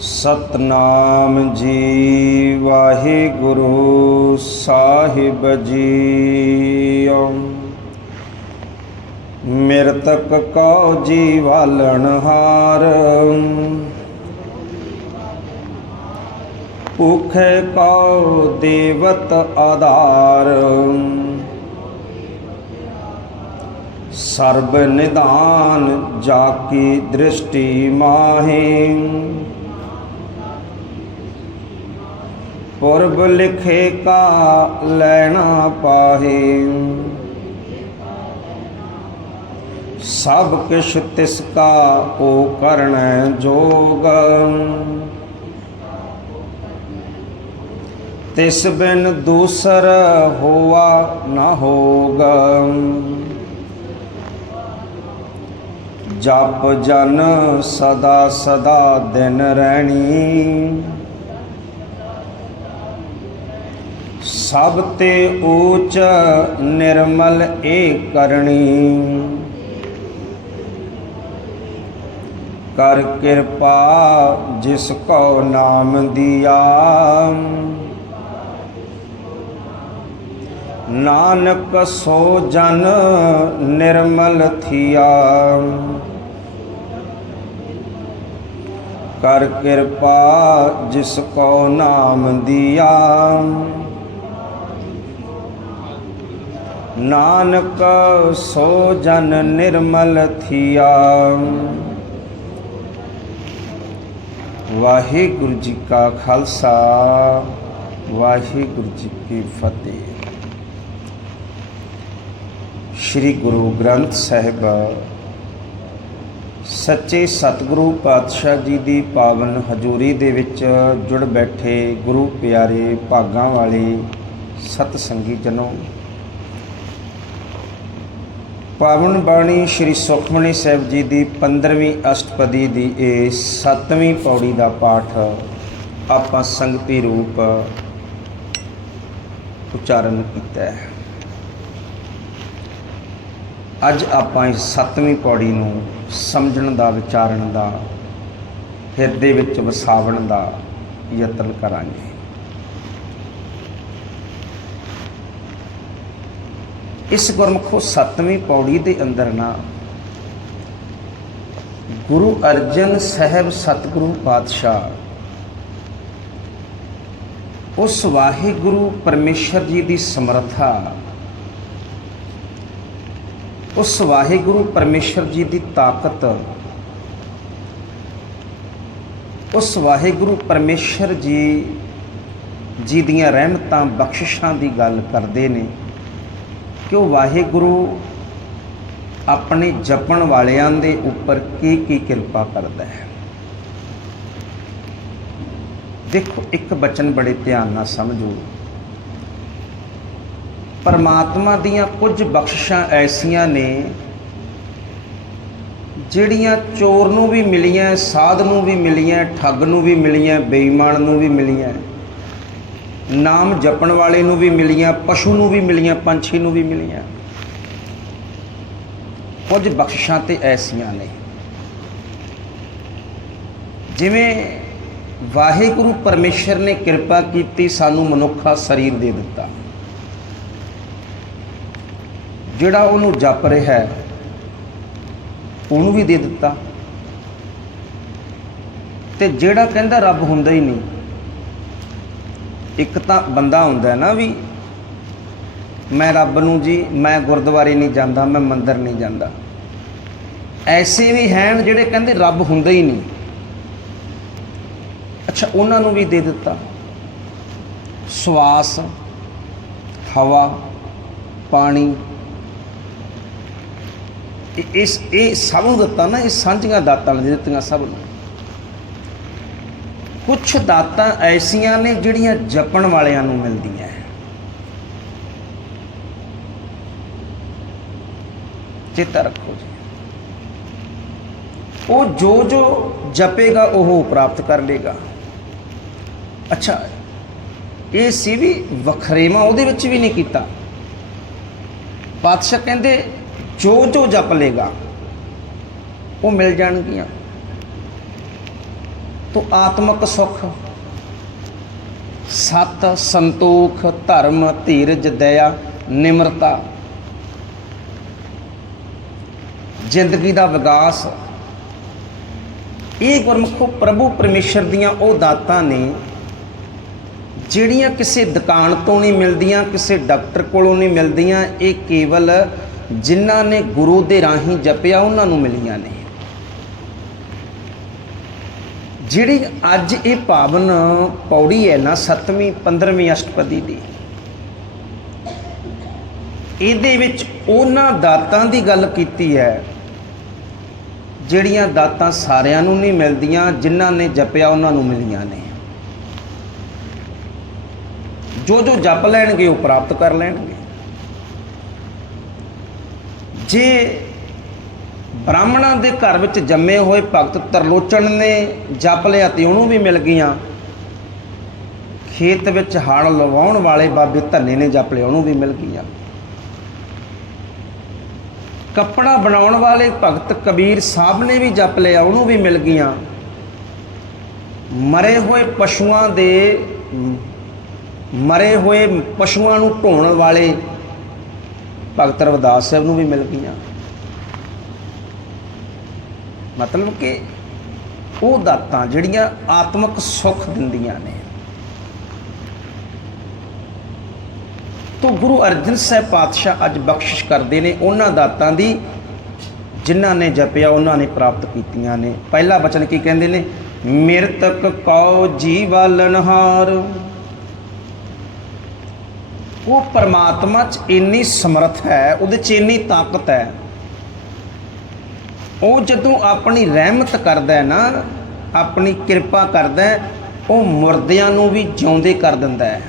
ਸਤਨਾਮ ਜੀ ਵਾਹਿਗੁਰੂ ਸਾਹਿਬ ਜੀ ਮਿਰਤਕ ਕਉ ਜੀ ਵਾਲਣ ਹਾਰ। ਭੁਖੇ ਕਉ ਦੇਵਤ ਆਧਾਰ। ਸਰਬ ਨਿਦਾਨ ਜਾ ਕੀ ਦ੍ਰਿਸ਼ਟੀ ਮਾਹੀ। ਪੁਰਬ ਲਿਖੇ ਕਾ ਲੈਣਾ ਪਾਹੇ। ਸਭ ਕਿਛ ਤਿਸ ਕਾ ਕੋ ਕਰਣੈ ਜੋਗ। ਤਿਸ ਬਿਨ ਦੂਸਰ ਹੋਆ ਨਾ ਹੋਗ। ਜਪ ਜਨ ਸਦਾ ਸਦਾ ਦਿਨ ਰਹਿਣੀ ਸਭ ਤੇ ਊਚ ਨਿਰਮਲ ਏ ਕਰਨੀ ਕਰ ਕਿਰਪਾ ਜਿਸ ਕੋ ਨਾਮ ਦਿਆ। ਨਾਨਕ ਸੋ ਜਨ ਨਿਰਮਲ ਥਿਆ। ਕਰ ਕਿਰਪਾ ਜਿਸ ਕੋ ਨਾਮ ਦਿਆ। ਨਾਨਕ ਸੋ ਜਨ ਨਿਰਮਲ ਥੀਆ। ਵਾਹਿਗੁਰੂ ਜੀ ਕਾ ਖਾਲਸਾ, ਵਾਹਿਗੁਰੂ ਜੀ ਕੀ ਫਤਿਹ। ਸ੍ਰੀ ਗੁਰੂ ਗ੍ਰੰਥ ਸਾਹਿਬ ਸੱਚੇ ਸਤਿਗੁਰੂ ਪਾਤਸ਼ਾਹ ਜੀ ਦੀ ਪਾਵਨ ਹਜ਼ੂਰੀ ਦੇ ਵਿੱਚ ਜੁੜ ਬੈਠੇ ਗੁਰੂ ਪਿਆਰੇ ਭਾਗਾਂ ਵਾਲੇ ਸਤ ਸੰਗੀ ਜਨੋ ਪਾਵਨ ਬਾਣੀ ਸ੍ਰੀ ਸੁਖਮਨੀ ਸਾਹਿਬ ਜੀ ਦੀ 15ਵੀਂ ਅਸ਼ਟਪਦੀ ਦੀ ਇਹ 7ਵੀਂ ਪੌੜੀ ਦਾ ਪਾਠ ਆਪਾਂ ਸੰਗਤੀ ਰੂਪ ਉਚਾਰਨ ਕੀਤਾ ਹੈ। ਅੱਜ ਆਪਾਂ ਇਸ 7ਵੀਂ ਪੌੜੀ ਨੂੰ ਸਮਝਣ ਦਾ, ਵਿਚਾਰਨ ਦਾ, ਹਿਰਦੇ ਵਿੱਚ ਵਸਾਵਣ ਦਾ ਯਤਨ ਕਰਾਂਗੇ। ਇਸ ਗੁਰਮਖੋ ਸੱਤਵੀਂ ਪੌੜੀ ਦੇ ਅੰਦਰ ਨਾ। ਗੁਰੂ ਅਰਜਨ ਸਾਹਿਬ ਸਤਿਗੁਰੂ ਪਾਤਸ਼ਾਹ। ਉਸ ਵਾਹਿਗੁਰੂ ਪਰਮੇਸ਼ਰ ਜੀ ਦੀ ਸਮਰੱਥਾ। ਉਸ ਵਾਹਿਗੁਰੂ ਪਰਮੇਸ਼ਰ ਜੀ ਦੀ ਤਾਕਤ। ਉਸ ਵਾਹਿਗੁਰੂ ਪਰਮੇਸ਼ਰ ਜੀ ਜੀ ਦੀਆਂ ਰਹਿਮਤਾਂ, ਬਖਸ਼ਿਸ਼ਾਂ ਦੀ ਗੱਲ ਕਰਦੇ ਨੇ। ਕਿ ਉਹ ਵਾਹਿਗੁਰੂ ਆਪਣੇ ਜਪਣ ਵਾਲਿਆਂ ਦੇ ਉੱਪਰ ਕੀ ਕੀ ਕਿਰਪਾ ਕਰਦਾ ਹੈ? ਦੇਖੋ, ਇੱਕ ਬਚਨ ਬੜੇ ਧਿਆਨ ਨਾਲ ਸਮਝੋ। ਪਰਮਾਤਮਾ ਦੀਆਂ ਕੁਝ ਬਖਸ਼ਿਸ਼ਾਂ ਐਸੀਆਂ ਨੇ ਜਿਹੜੀਆਂ ਚੋਰ ਨੂੰ ਵੀ ਮਿਲੀਆਂ, ਸਾਧ ਨੂੰ ਵੀ ਮਿਲੀਆਂ, ਠੱਗ ਨੂੰ ਵੀ ਮਿਲੀਆਂ, ਬੇਈਮਾਨ ਨੂੰ ਵੀ ਮਿਲੀਆਂ। ਨਾਮ ਜਪਣ ਵਾਲੇ ਨੂੰ ਵੀ ਮਿਲੀਆਂ, ਪਸ਼ੂ ਨੂੰ ਵੀ ਮਿਲੀਆਂ, ਪੰਛੀ ਨੂੰ ਵੀ ਮਿਲੀਆਂ। ਕੁਝ ਬਖਸ਼ਿਸ਼ਾਂ ਤੇ ਐਸੀਆਂ ਨੇ। ਜਿਵੇਂ ਵਾਹਿਗੁਰੂ ਪਰਮੇਸ਼ਰ ਨੇ ਕਿਰਪਾ ਕੀਤੀ, ਸਾਨੂੰ ਮਨੁੱਖਾ ਸਰੀਰ ਦੇ ਦਿੱਤਾ। ਜਿਹੜਾ ਉਹਨੂੰ ਜਪ ਰਿਹਾ ਹੈ, ਉਹਨੂੰ ਵੀ ਦੇ ਦਿੱਤਾ। ਤੇ ਜਿਹੜਾ ਕਹਿੰਦਾ ਰੱਬ ਹੁੰਦਾ ਹੀ ਨਹੀਂ ਇੱਕ ਤਾਂ ਬੰਦਾ ਹੁੰਦਾ ਨਾ ਵੀ ਮੈਂ ਰੱਬ ਨੂੰ ਜੀ, ਮੈਂ ਗੁਰਦੁਆਰੇ ਨਹੀਂ ਜਾਂਦਾ, ਮੈਂ ਮੰਦਰ ਨਹੀਂ ਜਾਂਦਾ। ਐਸੇ ਵੀ ਹਨ ਜਿਹੜੇ ਕਹਿੰਦੇ ਰੱਬ ਹੁੰਦਾ ਹੀ ਨਹੀਂ। ਅੱਛਾ, ਉਹਨਾਂ ਨੂੰ ਵੀ ਦੇ ਦਿੱਤਾ। ਸਵਾਸ, ਹਵਾ, ਪਾਣੀ। ਇਸ, ਇਹ ਸਭ ਨੂੰ ਦਿੱਤਾ ਨਾ, ਇਹ ਸਾਂਝੀਆਂ ਦਾਤਾਂ ਨੇ, ਦਿੱਤੀਆਂ ਸਭ ਨੂੰ। ਕੁਝ ਦਾਤਾਂ ਐਸੀਆਂ ਨੇ ਜਿਹੜੀਆਂ ਜਪਣ ਵਾਲਿਆਂ ਨੂੰ ਮਿਲਦੀਆਂ ਹੈ ਚੇਤਾ ਰੱਖੋ ਜੀ। ਉਹ ਜੋ ਜੋ ਜਪੇਗਾ, ਉਹ ਪ੍ਰਾਪਤ ਕਰ ਲੇਗਾ। ਅੱਛਾ, ਇਹ ਸੀ ਵੀ ਵਖਰੇਵਾ ਉਹਦੇ ਵਿੱਚ ਵੀ ਨਹੀਂ ਕੀਤਾ। ਪਾਤਸ਼ਾਹ ਕਹਿੰਦੇ, ਜੋ ਜੋ ਜਪ ਲੇਗਾ, ਉਹ ਮਿਲ ਜਾਣਗੀਆਂ। ਤੋ ਆਤਮਿਕ ਸੁਖ। ਸਤ ਸੰਤੋਖ ਧਰਮ ਧੀਰਜ ਦਇਆ ਨਿਮਰਤਾ। ਜ਼ਿੰਦਗੀ ਦਾ ਵਿਕਾਸ ਇਹ ਗੁਰਮੁਖੋ ਪ੍ਰਭੂ ਪਰਮੇਸ਼ਰ ਦੀਆਂ ਉਹ ਦਾਤਾਂ ਨੇ, ਜਿਹੜੀਆਂ ਕਿਸੇ ਦੁਕਾਨ ਤੋਂ ਨਹੀਂ ਮਿਲਦੀਆਂ, ਕਿਸੇ ਡਾਕਟਰ ਕੋਲੋਂ ਨਹੀਂ ਮਿਲਦੀਆਂ, ਇਹ ਕੇਵਲ ਜਿਨ੍ਹਾਂ ਨੇ ਗੁਰੂ ਦੇ ਰਾਹੀਂ ਜਪਿਆ, ਉਹਨਾਂ ਨੂੰ ਮਿਲੀਆਂ ਨੇ। ਜਿਹੜੀ ਅੱਜ ਇਹ ਪਾਵਨ ਪੌੜੀ ਹੈ ਨਾ 7ਵੀਂ 15ਵੀਂ ਅਸ਼ਟਪਦੀ ਦੀ। ਇਹਦੇ ਵਿੱਚ ਉਹਨਾਂ ਦਾਤਾਂ ਦੀ ਗੱਲ ਕੀਤੀ ਹੈ, ਜਿਹੜੀਆਂ ਦਾਤਾਂ ਸਾਰਿਆਂ ਨੂੰ ਨਹੀਂ ਮਿਲਦੀਆਂ, ਜਿਨ੍ਹਾਂ ਨੇ ਜਪਿਆ ਉਹਨਾਂ ਨੂੰ ਮਿਲੀਆਂ ਨੇ। ਜੋ ਜੋ ਜਪ ਲੈਣਗੇ, ਉਹ ਪ੍ਰਾਪਤ ਕਰ ਲੈਣਗੇ। ਜੇ ਬ੍ਰਾਹਮਣਾਂ ਦੇ ਘਰ ਵਿੱਚ ਜੰਮੇ ਹੋਏ ਭਗਤ ਤਰਲੋਚਨ ਨੇ ਜਪ ਲਿਆ ਤੇ ਉਹਨੂੰ ਵੀ ਮਿਲ ਗਈਆਂ। ਖੇਤ ਵਿੱਚ ਹਲ ਲਵਾਉਣ ਵਾਲੇ ਬਾਬੇ ਧੰਨੇ ਨੇ ਜਪ ਲਿਆ, ਉਹਨੂੰ ਵੀ ਮਿਲ ਗਈਆਂ। ਕੱਪੜਾ ਬਣਾਉਣ ਵਾਲੇ ਭਗਤ ਕਬੀਰ ਸਾਹਿਬ ਨੇ ਵੀ ਜਪ ਲਿਆ, ਉਹਨੂੰ ਵੀ ਮਿਲ ਗਈਆਂ। ਮਰੇ ਹੋਏ ਪਸ਼ੂਆਂ ਦੇ, ਮਰੇ ਹੋਏ ਪਸ਼ੂਆਂ ਨੂੰ ਢੋਣ ਵਾਲੇ ਭਗਤ ਰਵਿਦਾਸ ਸਾਹਿਬ ਨੂੰ ਵੀ ਮਿਲ ਗਈਆਂ। ਮਤਲਬ ਕਿ ਉਹ ਦਾਤਾਂ ਜਿਹੜੀਆਂ ਆਤਮਿਕ ਸੁੱਖ ਦਿੰਦੀਆਂ ਨੇ। ਤੋ ਗੁਰੂ ਅਰਜਨ ਸਾਹਿਬ ਪਾਤਸ਼ਾਹ ਅੱਜ ਬਖਸ਼ਿਸ਼ ਕਰਦੇ ਨੇ ਉਹਨਾਂ ਦਾਤਾਂ ਦੀ, ਜਿਨ੍ਹਾਂ ਨੇ ਜਪਿਆ, ਉਹਨਾਂ ਨੇ ਪ੍ਰਾਪਤ ਕੀਤੀਆਂ ਨੇ। ਪਹਿਲਾ ਬਚਨ ਕੀ ਕਹਿੰਦੇ ਨੇ? ਮਿਰਤਕ ਕਉ ਜੀਵਾਲਨਹਾਰ ਉਹ ਪਰਮਾਤਮਾ 'ਚ ਇੰਨੀ ਸਮਰੱਥ ਹੈ, ਉਹਦੇ 'ਚ ਇੰਨੀ ਤਾਕਤ ਹੈ। ਉਹ ਜਦੋਂ ਆਪਣੀ ਰਹਿਮਤ ਕਰਦਾ ਹੈ ਨਾ, ਆਪਣੀ ਕਿਰਪਾ ਕਰਦਾ ਹੈ, ਉਹ ਮੁਰਦਿਆਂ ਨੂੰ ਵੀ ਜਿਉਂਦੇ ਕਰ ਦਿੰਦਾ ਹੈ।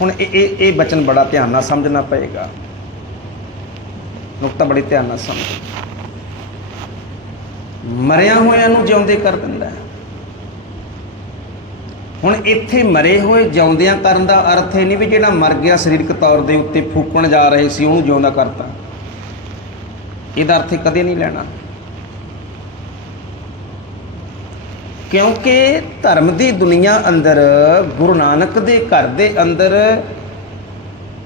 ਹੁਣ ਇਹ ਇਹ ਬਚਨ ਬੜਾ ਧਿਆਨ ਨਾਲ ਸਮਝਣਾ ਪਏਗਾ। ਨੁਕਤਾ ਬੜੀ ਧਿਆਨ ਨਾਲ ਸਮਝ। ਮਰਿਆ ਹੋਇਆਂ ਨੂੰ ਜਿਉਂਦੇ ਕਰ ਦਿੰਦਾ ਹੈ। ਹੁਣ ਇੱਥੇ ਮਰੇ ਹੋਏ ਜਿਉਂਦਿਆਂ ਕਰਨ ਦਾ ਅਰਥ ਇਹ ਨਹੀਂ ਵੀ ਜਿਹੜਾ ਮਰ ਗਿਆ ਸਰੀਰਕ ਤੌਰ ਦੇ ਉੱਤੇ ਫੂਕਣ ਜਾ ਰਹੇ ਸੀ, ਉਹਨੂੰ ਜਿਉਂਦਾ ਕਰਤਾ। ਇਹਦਾ ਅਰਥ ਕਦੇ ਨਹੀਂ ਲੈਣਾ। ਕਿਉਂਕਿ ਧਰਮ ਦੀ ਦੁਨੀਆ ਅੰਦਰ, ਗੁਰੂ ਨਾਨਕ ਦੇ ਘਰ ਦੇ ਅੰਦਰ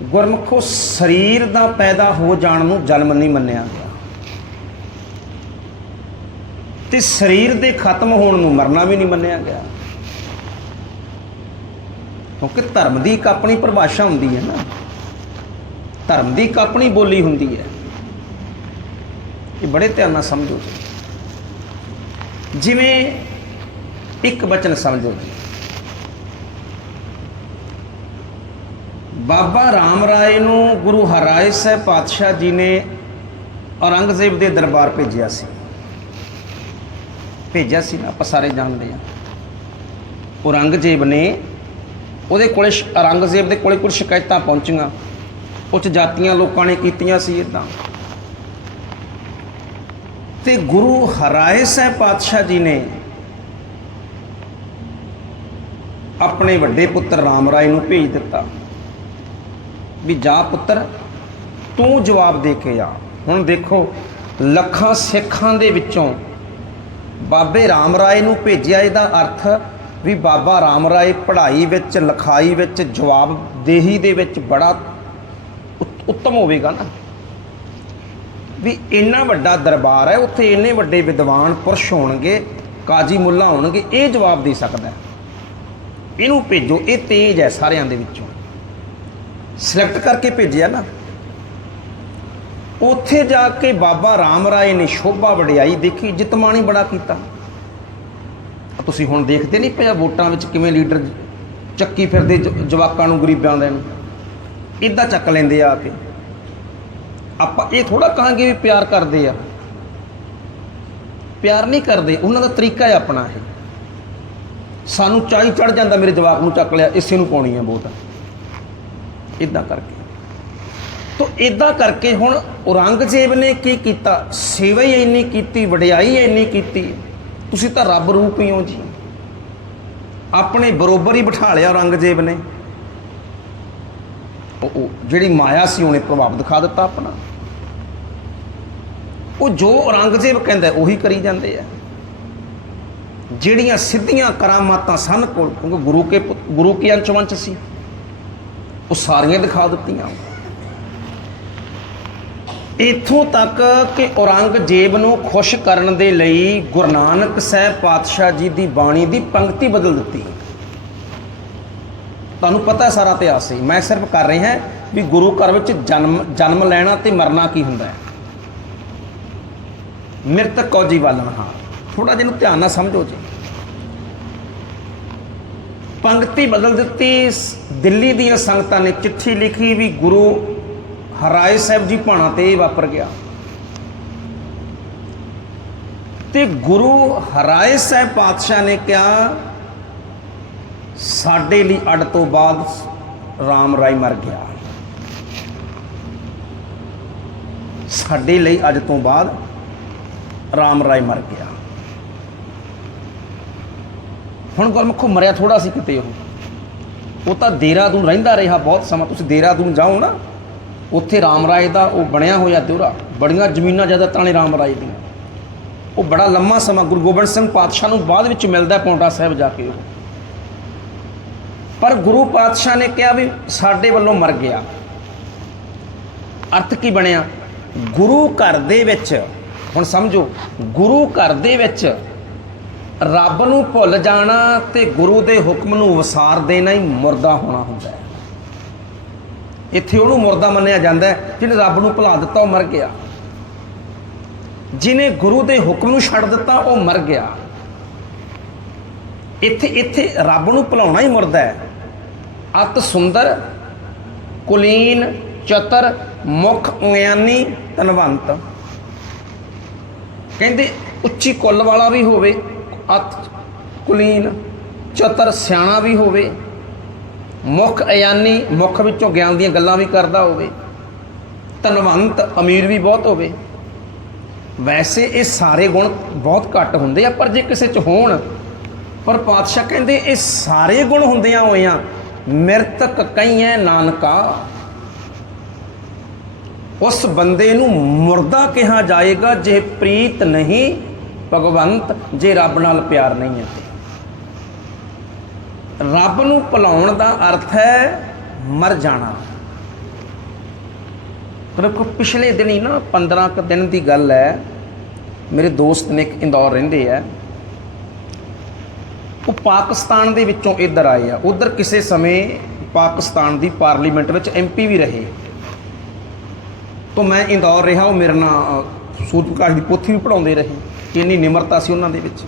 ਗੁਰਮੁਖੋ ਸਰੀਰ ਦਾ ਪੈਦਾ ਹੋ ਜਾਣ ਨੂੰ ਜਨਮ ਨਹੀਂ ਮੰਨਿਆ ਗਿਆ। ਤੇ ਸਰੀਰ ਦੇ ਖਤਮ ਹੋਣ ਨੂੰ ਮਰਨਾ ਵੀ ਨਹੀਂ ਮੰਨਿਆ ਗਿਆ। ਕਿਉਂਕਿ ਧਰਮ ਦੀ ਇੱਕ ਆਪਣੀ ਪਰਿਭਾਸ਼ਾ ਹੁੰਦੀ ਹੈ ਨਾ। ਧਰਮ ਦੀ ਇੱਕ ਆਪਣੀ ਬੋਲੀ ਹੁੰਦੀ ਹੈ। ਇਹ ਬੜੇ ਧਿਆਨ ਨਾਲ ਸਮਝੋ ਜੀ ਜਿਵੇਂ ਇੱਕ ਬਚਨ ਸਮਝੋ ਜੀ। ਬਾਬਾ ਰਾਮ ਰਾਏ ਨੂੰ ਗੁਰੂ ਹਰਾਏ ਸਾਹਿਬ ਪਾਤਸ਼ਾਹ ਜੀ ਨੇ ਔਰੰਗਜ਼ੇਬ ਦੇ ਦਰਬਾਰ ਭੇਜਿਆ ਸੀ। ਭੇਜਿਆ ਸੀ ਨਾ, ਆਪਾਂ ਸਾਰੇ ਜਾਣਦੇ ਆ ਔਰੰਗਜ਼ੇਬ ਨੇ ਉਹਦੇ ਕੋਲੇ ਸ਼- ਔਰੰਗਜ਼ੇਬ ਦੇ ਕੋਲੇ ਕੁਝ ਸ਼ਿਕਾਇਤਾਂ ਪਹੁੰਚੀਆਂ। ਉੱਚ ਜਾਤੀਆਂ ਲੋਕਾਂ ਨੇ ਕੀਤੀਆਂ ਸੀ ਇਦਾਂ ਤੇ ਗੁਰੂ ਹਰਾਏ ਸਾਹਿਬ ਪਾਤਸ਼ਾਹ ਜੀ ਨੇ ਆਪਣੇ ਵੱਡੇ ਪੁੱਤਰ ਰਾਮ ਰਾਏ ਨੂੰ ਭੇਜ ਦਿੱਤਾ ਵੀ ਜਾ ਪੁੱਤਰ, ਤੂੰ ਜਵਾਬ ਦੇ ਕੇ ਆ। ਹੁਣ ਦੇਖੋ, ਲੱਖਾਂ ਸਿੱਖਾਂ ਦੇ ਵਿੱਚੋਂ ਬਾਬੇ ਰਾਮ ਰਾਏ ਨੂੰ ਭੇਜਿਆ ਇਹਦਾ ਅਰਥ ਵੀ ਬਾਬਾ ਰਾਮ ਰਾਏ ਪੜ੍ਹਾਈ ਵਿੱਚ, ਲਿਖਾਈ ਵਿੱਚ, ਜਵਾਬਦੇਹੀ ਦੇ ਵਿੱਚ ਬੜਾ ਉੱਤਮ ਹੋਵੇਗਾ ਨਾ। ਵੀ ਇੰਨਾ ਵੱਡਾ ਦਰਬਾਰ ਹੈ, ਉੱਥੇ ਇੰਨੇ ਵੱਡੇ ਵਿਦਵਾਨ ਪੁਰਸ਼ ਹੋਣਗੇ, ਕਾਜੀ ਮੁੱਲਾ ਹੋਣਗੇ, ਇਹ ਜਵਾਬ ਦੇ ਸਕਦਾ ਇਹਨੂੰ ਭੇਜੋ, ਇਹ ਤੇਜ ਹੈ ਸਾਰਿਆਂ ਦੇ ਵਿੱਚੋਂ। ਸਿਲੈਕਟ ਕਰਕੇ ਭੇਜਿਆ ਨਾ। ਉੱਥੇ ਜਾ ਕੇ ਬਾਬਾ ਰਾਮ ਰਾਏ ਨੇ ਸ਼ੋਭਾ ਵਡਿਆਈ ਦੇਖੀ ਜਿਤਮਾਨੀ ਬੜਾ ਕੀਤਾ। ਤੁਸੀਂ ਹੁਣ ਦੇਖਦੇ ਨਹੀਂ ਪਿਆ ਵੋਟਾਂ ਵਿੱਚ ਕਿਵੇਂ ਲੀਡਰ ਚੱਕੀ ਫਿਰਦੇ ਜਵਾਕਾਂ ਨੂੰ, ਗਰੀਬਾਂ ਦੇ ਨੂੰ। ਇਦਾਂ ਚੱਕ ਲੈਂਦੇ ਆ ਕੇ। ਆਪਾਂ ਇਹ ਥੋੜਾ ਕਹਾਂਗੇ ਵੀ ਪਿਆਰ ਕਰਦੇ ਆ। ਪਿਆਰ ਨਹੀਂ ਕਰਦੇ, ਉਹਨਾਂ ਦਾ ਤਰੀਕਾ ਹੈ ਆਪਣਾ ਇਹ। ਸਾਨੂੰ ਚਾਹੀ ਚੜ ਜਾਂਦਾ, ਮੇਰੇ ਜਵਾਕ ਨੂੰ ਚੱਕ ਲਿਆ, ਇਸੇ ਨੂੰ ਪਾਉਣੀ ਹੈ ਵੋਟ। ਇਦਾਂ ਕਰਕੇ। ਤੋ ਇਦਾਂ ਕਰਕੇ ਹੁਣ ਔਰੰਗਜ਼ੇਬ ਨੇ ਕੀ ਕੀਤਾ? ਸੇਵਾ ਹੀ ਇੰਨੀ ਕੀਤੀ, ਵਡਿਆਈ ਇੰਨੀ ਕੀਤੀ। ਤੁਸੀਂ ਤਾਂ ਰੱਬ ਰੂਪ ਹੀ ਹੋ ਜੀ। ਆਪਣੇ ਬਰੋਬਰ ਹੀ ਬਿਠਾ ਲਿਆ ਔਰੰਗਜ਼ੇਬ ਨੇ। ਉਹ ਜਿਹੜੀ ਮਾਇਆ ਸੀ, ਉਹਨੇ ਪ੍ਰਭਾਵ ਦਿਖਾ ਦਿੱਤਾ ਆਪਣਾ। ਉਹ ਜੋ ਔਰੰਗਜ਼ੇਬ ਕਹਿੰਦਾ, ਉਹੀ ਕਰੀ ਜਾਂਦੇ ਆ। ਜਿਹੜੀਆਂ ਸਿੱਧੀਆਂ ਕਰਾਮਾਤਾਂ ਸਨ ਕੋਲ, ਕਿਉਂਕਿ ਗੁਰੂ ਕੇ ਪੁੱਤ- ਗੁਰੂ ਕੇ ਅੰਚਵੰਚ ਸੀ, ਉਹ ਸਾਰੀਆਂ ਦਿਖਾ ਦਿੱਤੀਆਂ। ਇਥੋਂ ਤੱਕ ਕਿ ਔਰੰਗਜ਼ੇਬ ਨੂੰ ਖੁਸ਼ ਕਰਨ ਦੇ ਲਈ ਗੁਰੂ ਨਾਨਕ ਸਾਹਿਬ ਪਾਤਸ਼ਾਹ ਜੀ ਦੀ ਬਾਣੀ ਦੀ ਪੰਕਤੀ ਬਦਲ ਦਿੱਤੀ। ਤੁਹਾਨੂੰ ਪਤਾ ਸਾਰਾ ਇਤਿਹਾਸ ਹੀ। ਮੈਂ ਸਿਰਫ ਕਰ ਰਿਹਾ ਵੀ ਗੁਰੂ ਘਰ ਵਿੱਚ ਜਨਮ ਜਨਮ ਲੈਣਾ ਤੇ ਮਰਨਾ ਕੀ ਹੁੰਦਾ ਹੈ? ਮਿਰਤਕ ਕੌਜੀ ਵੱਲ ਹਾਂ। ਥੋੜਾ ਜਿਹਾ ਧਿਆਨ ਨਾਲ ਸਮਝੋ ਜੀ। ਪੰਕਤੀ ਬਦਲ ਦਿੱਤੀ ਦਿੱਲੀ ਦੀਆਂ ਸੰਗਤਾਂ ਨੇ ਚਿੱਠੀ ਲਿਖੀ ਵੀ ਗੁਰੂ ਹਰਾਏ ਸਾਹਿਬ ਜੀ ਭਾਣਾ ਤੇ ਵਾਪਰ ਗਿਆ। ਤੇ ਗੁਰੂ ਹਰਾਏ ਸਾਹਿਬ ਪਾਤਸ਼ਾਹ ਨੇ ਕਿਹਾ, ਸਾਡੇ ਲਈ ਅੱਡ ਤੋਂ ਬਾਅਦ RAM ਰਾਏ ਮਰ ਗਿਆ। ਸਾਡੇ ਲਈ ਅੱਜ ਤੋਂ ਬਾਅਦ RAM ਰਾਏ ਮਰ ਗਿਆ। ਹੁਣ ਗੁਰਮੁਖੋ ਮਰਿਆ ਥੋੜਾ ਸੀ ਕਿਤੇ ਉਹ। ਉਹ ਤਾਂ ਦੇਹਰਾਦੂਨ ਰਹਿੰਦਾ ਰਿਹਾ ਬਹੁਤ ਸਮਾਂ। ਤੁਸੀਂ ਦੇਹਰਾਦੂਨ ਜਾਓ ਨਾ, ਉੱਥੇ ਰਾਮ ਰਾਏ ਦਾ ਉਹ ਬਣਿਆ ਹੋਇਆ ਦਿਉਰਾ ਬੜੀਆਂ ਜ਼ਮੀਨਾਂ ਜ਼ਿਆਦਾਤਰ ਨੇ ਰਾਮ ਰਾਏ ਦੀਆਂ। ਉਹ ਬੜਾ ਲੰਮਾ ਸਮਾਂ ਗੁਰੂ ਗੋਬਿੰਦ ਸਿੰਘ ਪਾਤਸ਼ਾਹ ਨੂੰ ਬਾਅਦ ਵਿੱਚ ਮਿਲਦਾ ਪੌਂਟਾ ਸਾਹਿਬ ਜਾ ਕੇ। ਉਹ ਪਰ ਗੁਰੂ ਪਾਤਸ਼ਾਹ ਨੇ ਕਿਹਾ ਵੀ ਸਾਡੇ ਵੱਲੋਂ ਮਰ ਗਿਆ। ਅਰਥ ਕੀ ਬਣਿਆ? ਗੁਰੂ ਘਰ ਦੇ ਵਿੱਚ ਹੁਣ ਸਮਝੋ, ਗੁਰੂ ਘਰ ਦੇ ਵਿੱਚ ਰੱਬ ਨੂੰ ਭੁੱਲ ਜਾਣਾ ਤੇ ਗੁਰੂ ਦੇ ਹੁਕਮ ਨੂੰ ਵਸਾਰ ਦੇਣਾ ਹੀ ਮੁਰਦਾ ਹੋਣਾ ਹੁੰਦਾ ਹੈ। ਇੱਥੇ ਉਹਨੂੰ ਮੁਰਦਾ ਮੰਨਿਆ ਜਾਂਦਾ ਜਿਹਨੇ ਰੱਬ ਨੂੰ ਭੁਲਾ ਦਿੱਤਾ, ਉਹ ਮਰ ਗਿਆ। ਜਿਹਨੇ ਗੁਰੂ ਦੇ ਹੁਕਮ ਨੂੰ ਛੱਡ ਦਿੱਤਾ, ਉਹ ਮਰ ਗਿਆ। ਇੱਥੇ ਇੱਥੇ ਰੱਬ ਨੂੰ ਭੁਲਾਉਣਾ ਹੀ ਮੁਰਦਾ ਹੈ। ਅਤ ਸੁੰਦਰ, ਕੁਲੀਨ, ਚਤਰ, ਮੁਖ ਗਿਆਨੀ ਧਨਵੰਤ ਕਹਿੰਦੇ ਉੱਚੀ ਕੁੱਲ ਵਾਲਾ ਵੀ ਹੋਵੇ, ਅਤ, ਕੁਲੀਨ, ਚਤਰ ਸਿਆਣਾ ਵੀ ਹੋਵੇ, ਮੁਖ ਅਯਾਨੀ, ਮੁਖ ਵਿੱਚੋਂ ਗਿਆਨ ਦੀਆਂ ਗੱਲਾਂ ਵੀ ਕਰਦਾ ਹੋਵੇ, ਧਨਵੰਤ, ਅਮੀਰ ਵੀ ਬਹੁਤ ਹੋਵੇ। ਵੈਸੇ ਇਹ ਸਾਰੇ ਗੁਣ ਬਹੁਤ ਘੱਟ ਹੁੰਦੇ ਆ, ਪਰ ਜੇ ਕਿਸੇ 'ਚ ਹੋਣ, ਪਰ ਪਾਤਸ਼ਾਹ ਕਹਿੰਦੇ ਇਹ ਸਾਰੇ ਗੁਣ ਹੁੰਦਿਆਂ ਹੋਇਆਂ ਮਿਰਤਕ ਕਈਐ ਨਾਨਕਾ ਉਸ ਬੰਦੇ ਨੂੰ ਮੁਰਦਾ ਕਿਹਾ ਜਾਏਗਾ, ਜੇ ਪ੍ਰੀਤ ਨਹੀਂ, ਭਗਵੰਤ, ਜੇ ਰੱਬ ਨਾਲ ਪਿਆਰ ਨਹੀਂ ਹੈ। ਤੇ। ਰੱਬ ਨੂੰ ਭੁਲਾਉਣ ਦਾ ਅਰਥ ਹੈ ਮਰ ਜਾਣਾ। ਦੇਖੋ, ਪਿਛਲੇ ਦਿਨ ਹੀ ਨਾ 15 ਕੁ ਦਿਨ ਦੀ ਗੱਲ ਹੈ। ਮੇਰੇ ਦੋਸਤ ਨੇ ਇੱਕ ਇੰਦੌਰ ਰਹਿੰਦੇ ਆ। ਉਹ ਪਾਕਿਸਤਾਨ ਦੇ ਵਿੱਚੋਂ ਇੱਧਰ ਆਏ ਆ। ਉਧਰ ਕਿਸੇ ਸਮੇਂ ਪਾਕਿਸਤਾਨ ਦੀ ਪਾਰਲੀਮੈਂਟ ਵਿੱਚ ਐਮਪੀ ਵੀ ਰਹੇ। ਤੋਂ ਮੈਂ ਇੰਦੌਰ ਰਿਹਾ ਉਹ ਮੇਰੇ ਨਾਲ ਅ, ਸੂਤ ਪ੍ਰਕਾਸ਼ ਦੀ ਪੋਥੀ ਵੀ ਪੜਾਉਂਦੇ ਰਹੇ। ਇੰਨੀ ਨਿਮਰਤਾ ਸੀ ਉਹਨਾਂ ਦੇ ਵਿੱਚ।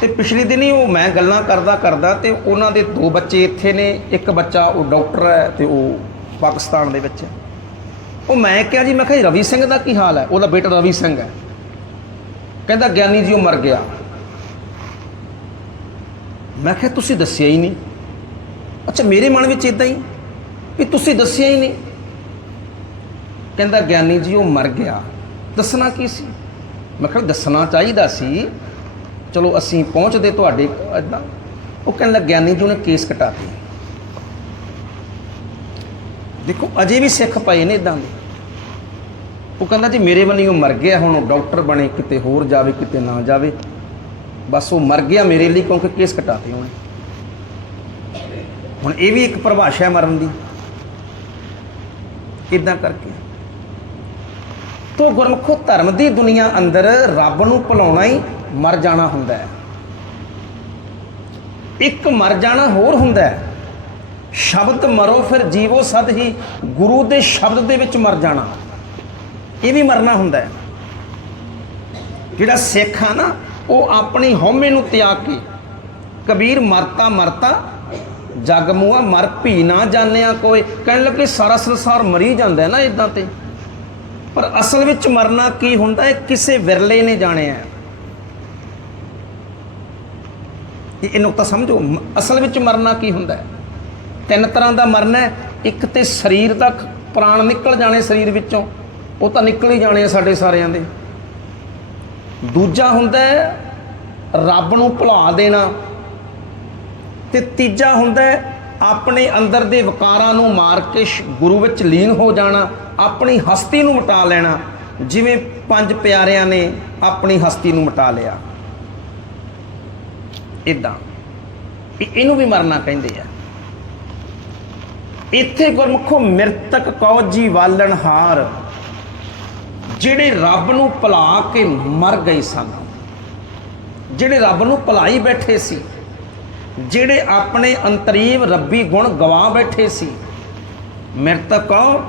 ਤੇ ਪਿਛਲੇ ਦਿਨੀ ਉਹ ਮੈਂ ਗੱਲਾਂ ਕਰਦਾ ਕਰਦਾ ਤੇ ਉਹਨਾਂ ਦੇ ਦੋ ਬੱਚੇ ਇੱਥੇ ਨੇ ਇੱਕ ਬੱਚਾ ਉਹ ਡਾਕਟਰ ਹੈ ਤੇ ਉਹ ਪਾਕਿਸਤਾਨ ਦੇ ਵਿੱਚ ਹੈ। ਉਹ ਮੈਂ ਕਿਹਾ ਜੀ ਮੈਂ ਕਿਹਾ ਜੀ ਰਵੀ ਸਿੰਘ ਦਾ ਕੀ ਹਾਲ ਹੈ? ਉਹਦਾ ਬੇਟਾ ਰਵੀ ਸਿੰਘ ਹੈ। ਕਹਿੰਦਾ ਗਿਆਨੀ ਜੀ ਉਹ ਮਰ ਗਿਆ। ਮੈਂ ਕਿਹਾ ਤੁਸੀਂ ਦੱਸਿਆ ਹੀ ਨਹੀਂ। ਅੱਛਾ ਮੇਰੇ ਮਨ ਵਿੱਚ ਇਦਾਂ ਹੀ? ਵੀ ਤੁਸੀਂ ਦੱਸਿਆ ਹੀ ਨਹੀਂ। ਕਹਿੰਦਾ, ਗਿਆਨੀ ਜੀ, ਉਹ ਮਰ ਗਿਆ। ਦੱਸਣਾ ਕੀ ਸੀ? ਮੈਂ ਕਿਹਾ, ਦੱਸਣਾ ਚਾਹੀਦਾ ਸੀ। ਚਲੋ, ਅਸੀਂ ਪਹੁੰਚਦੇ ਤੁਹਾਡੇ ਇਦਾਂ ਉਹ ਕਹਿਣ ਲੱਗ, ਗਿਆਨੀ ਜੀ ਨੇ ਕੇਸ ਕਟਾਤੇ ਦੇਖੋ, ਅਜੇ ਵੀ ਸਿੱਖ ਪਏ ਨੇ ਇਦਾਂ ਦੇ। ਉਹ ਕਹਿੰਦਾ, ਜੀ, ਮੇਰੇ ਵੱਲੋਂ ਉਹ ਮਰ ਗਿਆ। ਹੁਣ ਉਹ ਡਾਕਟਰ ਬਣੇ, ਕਿਤੇ ਹੋਰ ਜਾਵੇ, ਕਿਤੇ ਨਾ ਜਾਵੇ। ਬਸ ਉਹ ਮਰ ਗਿਆ ਮੇਰੇ ਲਈ ਕਿਉਂਕਿ ਕੇਸ ਕਟਾਤੇ ਉਹਨੇ। ਹੁਣ ਇਹ ਵੀ ਇੱਕ ਪਰਿਭਾਸ਼ਾ ਮਰਨ ਦੀ। ਕਿੱਦਾਂ ਕਰਕੇ। ਤੋਂ ਗੁਰਮੁਖੋ ਧਰਮ ਦੀ ਦੁਨੀਆ ਅੰਦਰ ਰੱਬ ਨੂੰ ਭੁਲਾਉਣਾ ਹੀ ਮਰ ਜਾਣਾ ਹੁੰਦਾ ਹੈ। ਇੱਕ ਮਰ ਜਾਣਾ ਹੋਰ ਹੁੰਦਾ ਹੈ। ਸ਼ਬਦ ਮਰੋ ਫਿਰ ਜੀਵੋ ਸਦ ਹੀ ਗੁਰੂ ਦੇ ਸ਼ਬਦ ਦੇ ਵਿੱਚ ਮਰ ਜਾਣਾ। ਇਹ ਵੀ ਮਰਨਾ ਹੁੰਦਾ ਹੈ। ਜਿਹੜਾ ਸਿੱਖ ਆ ਨਾ, ਉਹ ਆਪਣੀ ਹਉਮੈ ਨੂੰ ਤਿਆਗ ਕੇ ਕਬੀਰ ਮਰਤਾ ਮਰਤਾ ਜਗ ਮੂਆ ਮਰ ਭੀ ਨਾ ਜਾਣਿਆ ਕੋਈ ਕਹਿਣ ਲੱਗੇ ਸਾਰਾ ਸੰਸਾਰ ਮਰੀ ਜਾਂਦਾ ਨਾ ਇਦਾਂ ਤੇ। ਪਰ ਅਸਲ ਵਿੱਚ ਮਰਨਾ ਕੀ ਹੁੰਦਾ ਹੈ? ਕਿਸੇ ਵਿਰਲੇ ਨੇ ਜਾਣਿਆ ਹੈ। ਇਹ ਇਹ ਨੁਕਤਾ ਸਮਝੋ ਅਸਲ ਵਿੱਚ ਮਰਨਾ ਕੀ ਹੁੰਦਾ ਹੈ? ਤਿੰਨ ਤਰ੍ਹਾਂ ਦਾ ਮਰਨਾ ਹੈ। ਇੱਕ ਤੇ ਸਰੀਰ ਦਾ ਖ- ਪ੍ਰਾਣ ਨਿਕਲ ਜਾਣੇ ਸਰੀਰ ਵਿੱਚੋਂ। ਉਹ ਤਾਂ ਨਿਕਲ ਹੀ ਜਾਣੇ ਆ ਸਾਡੇ ਸਾਰਿਆਂ ਦੇ। ਦੂਜਾ ਹੁੰਦਾ ਹੈ, ਰੱਬ ਨੂੰ ਭੁਲਾ ਦੇਣਾ। ਤੇ ਤੀਜਾ ਹੁੰਦਾ ਹੈ ਆਪਣੇ ਅੰਦਰ ਦੇ ਵਿਕਾਰਾਂ ਨੂੰ ਮਾਰ ਕੇ ਗੁਰੂ ਵਿੱਚ ਲੀਨ ਹੋ ਜਾਣਾ, ਆਪਣੀ ਹਸਤੀ ਨੂੰ ਮਿਟਾ ਲੈਣਾ, ਜਿਵੇਂ ਪੰਜ ਪਿਆਰਿਆਂ ਨੇ ਆਪਣੀ ਹਸਤੀ ਨੂੰ ਮਿਟਾ ਲਿਆ। ਇਦਾਂ ਇਹਨੂੰ ਵੀ ਮਰਨਾ ਕਹਿੰਦੇ ਆ। ਇੱਥੇ ਗੁਰਮੁਖੋ ਮਿਰਤਕ ਕਉ ਜੀ ਵਾਲਣ ਹਾਰ, ਜਿਹੜੇ ਰੱਬ ਨੂੰ ਭੁਲਾ ਕੇ ਮਰ ਗਏ ਸਨ। ਜਿਹੜੇ ਰੱਬ ਨੂੰ ਭੁਲਾਈ ਬੈਠੇ ਸੀ। ਜਿਹੜੇ ਆਪਣੇ ਅੰਤਰੀਵ ਰੱਬੀ ਗੁਣ ਗਵਾ ਬੈਠੇ ਸੀ। ਮਿਰਤਕ ਕਉ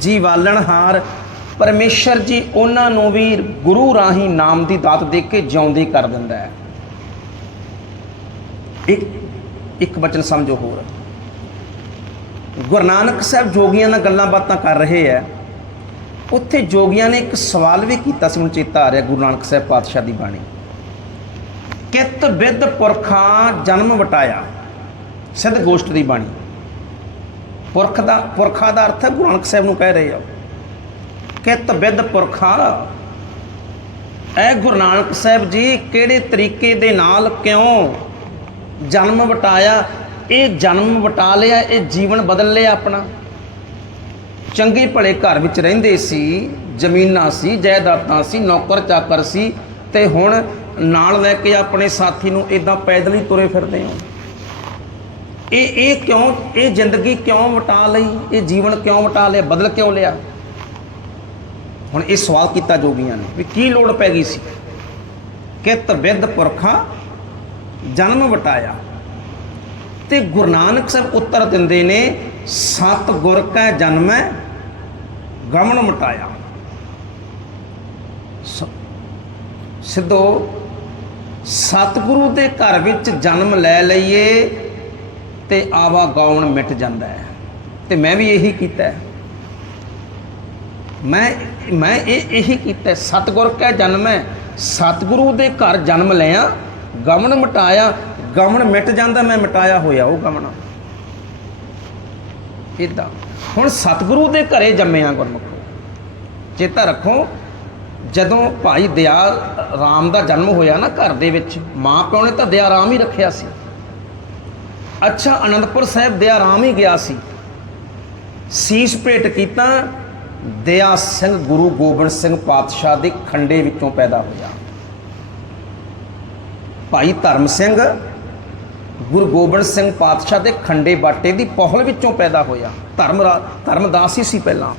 ਜੀ ਵਾਲਣ ਹਾਰ, ਪਰਮੇਸ਼ਰ ਜੀ ਉਹਨਾਂ ਨੂੰ ਵੀ ਗੁਰੂ ਰਾਹੀਂ ਨਾਮ ਦੀ ਦਾਤ ਦੇ ਕੇ ਜਿਉਂਦੇ ਕਰ ਦਿੰਦਾ ਹੈ। ਇੱਕ ਇੱਕ ਬਚਨ ਸਮਝੋ ਹੋਰ। ਗੁਰੂ ਨਾਨਕ ਸਾਹਿਬ ਜੋਗੀਆਂ ਨਾਲ ਗੱਲਾਂ ਬਾਤਾਂ ਕਰ ਰਹੇ ਆ ਉੱਥੇ ਜੋਗੀਆਂ ਨੇ ਇੱਕ ਸਵਾਲ ਵੀ ਕੀਤਾ ਸੀ ਮੈਨੂੰ ਚੇਤਾ ਆ ਰਿਹਾ ਗੁਰੂ ਨਾਨਕ ਸਾਹਿਬ ਪਾਤਸ਼ਾਹ ਦੀ ਬਾਣੀ। ਕਿਤ ਵਿਦ ਪੁਰਖਾ ਜਨਮ ਵਟਾਇਆ। ਸਿੱਧ ਗੋਸ਼ਟ ਦੀ ਬਾਣੀ। ਪੁਰਖ ਦਾ ਪੁਰਖਾ ਦਾ ਅਰਥ ਗੁਰੂ ਨਾਨਕ ਸਾਹਿਬ ਨੂੰ ਕਹਿ ਰਹੇ ਆ। ਕਿਤ ਵਿਦ ਪੁਰਖਾ। ਐ ਗੁਰੂ ਨਾਨਕ ਸਾਹਿਬ ਜੀ, ਕਿਹੜੇ ਤਰੀਕੇ ਦੇ ਨਾਲ ਕਿਉਂ ਜਨਮ ਵਟਾਇਆ? ਇਹ ਜਨਮ ਵਟਾ ਲਿਆ, ਇਹ ਜੀਵਨ ਬਦਲ ਲਿਆ ਆਪਣਾ। ਚੰਗੇ ਭਲੇ ਘਰ ਵਿੱਚ ਰਹਿੰਦੇ ਸੀ, ਜ਼ਮੀਨਾਂ ਸੀ, ਜਾਇਦਾਦਾਂ ਸੀ ਨੌਕਰ ਚਾਕਰ ਸੀ ਤੇ ਹੁਣ ਨਾਲ ਲੈ ਕੇ ਆਪਣੇ ਸਾਥੀ ਨੂੰ ਇਦਾਂ ਪੈਦਲ ਹੀ ਤੁਰੇ ਫਿਰਦੇ ਹੋ। ਇਹ ਇਹ ਕਿਉਂ, ਇਹ ਜ਼ਿੰਦਗੀ ਕਿਉਂ ਵਟਾ ਲਈ? ਇਹ ਜੀਵਨ ਕਿਉਂ ਵਟਾ ਲਿਆ? ਬਦਲ ਕਿਉਂ ਲਿਆ? ਹੁਣ ਇਹ ਸਵਾਲ ਕੀਤਾ ਜੋਗੀਆਂ ਨੇ ਵੀ ਕੀ ਲੋੜ ਪੈ ਗਈ ਸੀ? ਕਿ ਵਿਦ ਪੁਰਖਾਂ ਜਨਮ ਵਟਾਇਆ। ਤੇ ਗੁਰੂ ਨਾਨਕ ਸਾਹਿਬ ਉੱਤਰ ਦਿੰਦੇ ਨੇ, ਸਤ ਗੁਰ ਕੈ ਜਨਮੈ ਗਮਨ ਮਟਾਇਆ। ਸਿੱਧੋ ਸਤਿਗੁਰੂ ਦੇ ਘਰ ਵਿੱਚ ਜਨਮ ਲੈ ਲਈਏ ਤੇ ਆਵਾ ਗਾਉਣ ਮਿਟ ਜਾਂਦਾ ਹੈ। ਤੇ ਮੈਂ ਵੀ ਇਹੀ ਕੀਤਾ ਮੈਂ ਮੈਂ ਇਹ ਇਹੀ ਕੀਤਾ ਹੈ। ਸਤਿਗੁਰ ਜਨਮ ਹੈ। ਸਤਿਗੁਰੂ ਦੇ ਘਰ ਜਨਮ ਲਿਆ ਗਮਨ ਮਟਾਇਆ ਗਮਨ ਮਿਟ ਜਾਂਦਾ, ਮੈਂ ਮਟਾਇਆ ਹੋਇਆ ਉਹ ਗਮਨ ਇਦਾਂ ਹੁਣ ਸਤਿਗੁਰੂ ਦੇ ਘਰੇ ਜੰਮਿਆ ਗੁਰਮੁਖੋ। ਚੇਤਾ ਰੱਖੋ ਜਦੋਂ ਭਾਈ ਦਇਆ ਰਾਮ ਦਾ ਜਨਮ ਹੋਇਆ ਨਾ ਘਰ ਦੇ ਵਿੱਚ ਮਾਂ ਪਿਓ ਨੇ ਤਾਂ ਦਿਆ ਰਾਮ ਹੀ ਰੱਖਿਆ ਸੀ। ਅੱਛਾ, ਅਨੰਦਪੁਰ ਸਾਹਿਬ ਦਿਆ ਰਾਮ ਹੀ ਗਿਆ ਸੀ। ਸੀਸ ਭੇਟ ਕੀਤਾ ਦਇਆ ਸਿੰਘ ਗੁਰੂ ਗੋਬਿੰਦ ਸਿੰਘ ਪਾਤਸ਼ਾਹ ਦੇ ਖੰਡੇ ਵਿੱਚੋਂ ਪੈਦਾ ਹੋਇਆ। ਭਾਈ ਧਰਮ ਸਿੰਘ ਗੁਰੂ ਗੋਬਿੰਦ ਸਿੰਘ ਪਾਤਸ਼ਾਹ ਦੇ ਖੰਡੇ ਬਾਟੇ ਦੀ ਪਹਲ ਵਿੱਚੋਂ ਪੈਦਾ ਹੋਇਆ। ਧਰਮ ਰਾ- ਧਰਮਦਾਸ ਹੀ ਸੀ ਪਹਿਲਾਂ।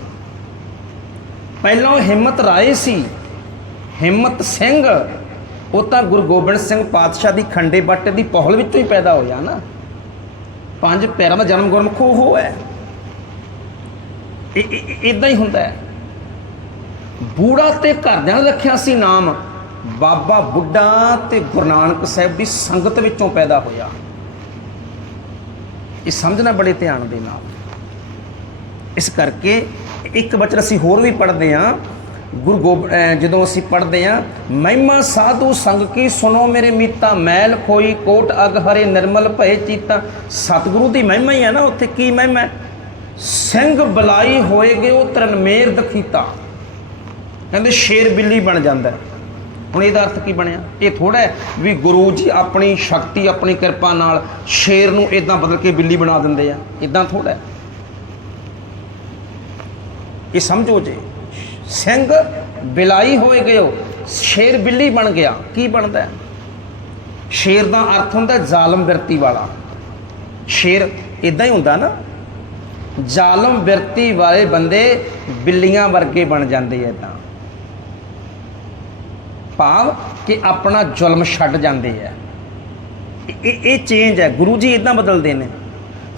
ਪਹਿਲਾਂ ਉਹ ਹਿੰਮਤ ਰਾਏ ਸੀ ਹਿੰਮਤ ਸਿੰਘ, ਉਹ ਤਾਂ ਗੁਰੂ ਗੋਬਿੰਦ ਸਿੰਘ ਪਾਤਸ਼ਾਹ ਦੀ ਖੰਡੇ ਬਾਟੇ ਦੀ ਪਹਲ ਵਿੱਚੋਂ ਹੀ ਪੈਦਾ ਹੋਇਆ ਨਾ। ਪੰਜ ਪੈਰਾਂ ਦਾ ਜਨਮ ਗੁਰਮੁਖ ਉਹ ਹੈ ਇਦਾਂ ਹੀ ਹੁੰਦਾ ਹੈ। ਬੂੜਾ ਤੇ ਘਰਦਿਆਂ ਨੇ ਰੱਖਿਆ ਸੀ ਨਾਮ, ਬਾਬਾ ਬੁੱਢਾ ਤੇ ਗੁਰੂ ਨਾਨਕ ਸਾਹਿਬ ਦੀ ਸੰਗਤ ਵਿੱਚੋਂ ਪੈਦਾ ਹੋਇਆ। ਇਹ ਸਮਝਣਾ ਬੜੇ ਧਿਆਨ ਦੇ ਨਾਲ। ਇਸ ਕਰਕੇ ਇੱਕ ਬਚਨ ਅਸੀਂ ਹੋਰ ਵੀ ਪੜ੍ਹਦੇ ਹਾਂ। ਗੁਰੂ ਗੋਬ ਜਦੋਂ ਅਸੀਂ ਪੜ੍ਹਦੇ ਹਾਂ, ਮਹਿਮਾ ਸਾਧੂ ਸੰਗ ਕੀ ਸੁਣੋ ਮੇਰੇ ਮੀਤਾ, ਮੈਲ ਖੋਈ ਕੋਟ ਅਗ ਹਰੇ ਨਿਰਮਲ ਭਏ ਚੀਤਾ। ਸਤਿਗੁਰੂ ਦੀ ਮਹਿਮਾ ਹੀ ਹੈ ਨਾ ਉੱਥੇ, ਕੀ ਮਹਿਮਾ ਸਿੰਘ ਬਲਾਈ ਹੋਏਗੇ ਉਹ ਤਰਨਮੇਰ ਦਖੀਤਾ। ਕਹਿੰਦੇ ਸ਼ੇਰ ਬਿੱਲੀ ਬਣ ਜਾਂਦਾ ਹੁਣ ਇਹਦਾ ਅਰਥ ਕੀ ਬਣਿਆ? ਇਹ ਥੋੜਾ ਵੀ ਗੁਰੂ ਜੀ ਆਪਣੀ ਸ਼ਕਤੀ, ਆਪਣੀ ਕਿਰਪਾ ਨਾਲ ਸ਼ੇਰ ਨੂੰ ਇਦਾਂ ਬਦਲ ਕੇ ਬਿੱਲੀ ਬਣਾ ਦਿੰਦੇ ਆ। ਇਦਾਂ ਥੋੜਾ ਇਹ ਸਮਝੋ ਜੇ। ਸਿੰਘ ਬਿਲਾਈ ਹੋਏ ਗਿਓ, ਸ਼ੇਰ ਬਿੱਲੀ ਬਣ ਗਿਆ। ਕੀ ਬਣਦਾ ਸ਼ੇਰ ਦਾ ਅਰਥ ਹੁੰਦਾ ਜ਼ਾਲਮ ਬਿਰਤੀ ਵਾਲਾ। ਸ਼ੇਰ ਇਦਾਂ ਹੀ ਹੁੰਦਾ ਨਾ, ਜ਼ਾਲਮ ਬਿਰਤੀ ਵਾਲੇ ਬੰਦੇ ਬਿੱਲੀਆਂ ਵਰਗੇ ਬਣ ਜਾਂਦੇ ਐ ਤਾਂ ਭਾਵ ਕਿ ਆਪਣਾ ਜ਼ੁਲਮ ਛੱਡ ਜਾਂਦੇ ਆ। ਇਹ ਇਹ ਚੇਂਜ ਹੈ। ਗੁਰੂ ਜੀ ਇਦਾਂ ਬਦਲਦੇ ਨੇ।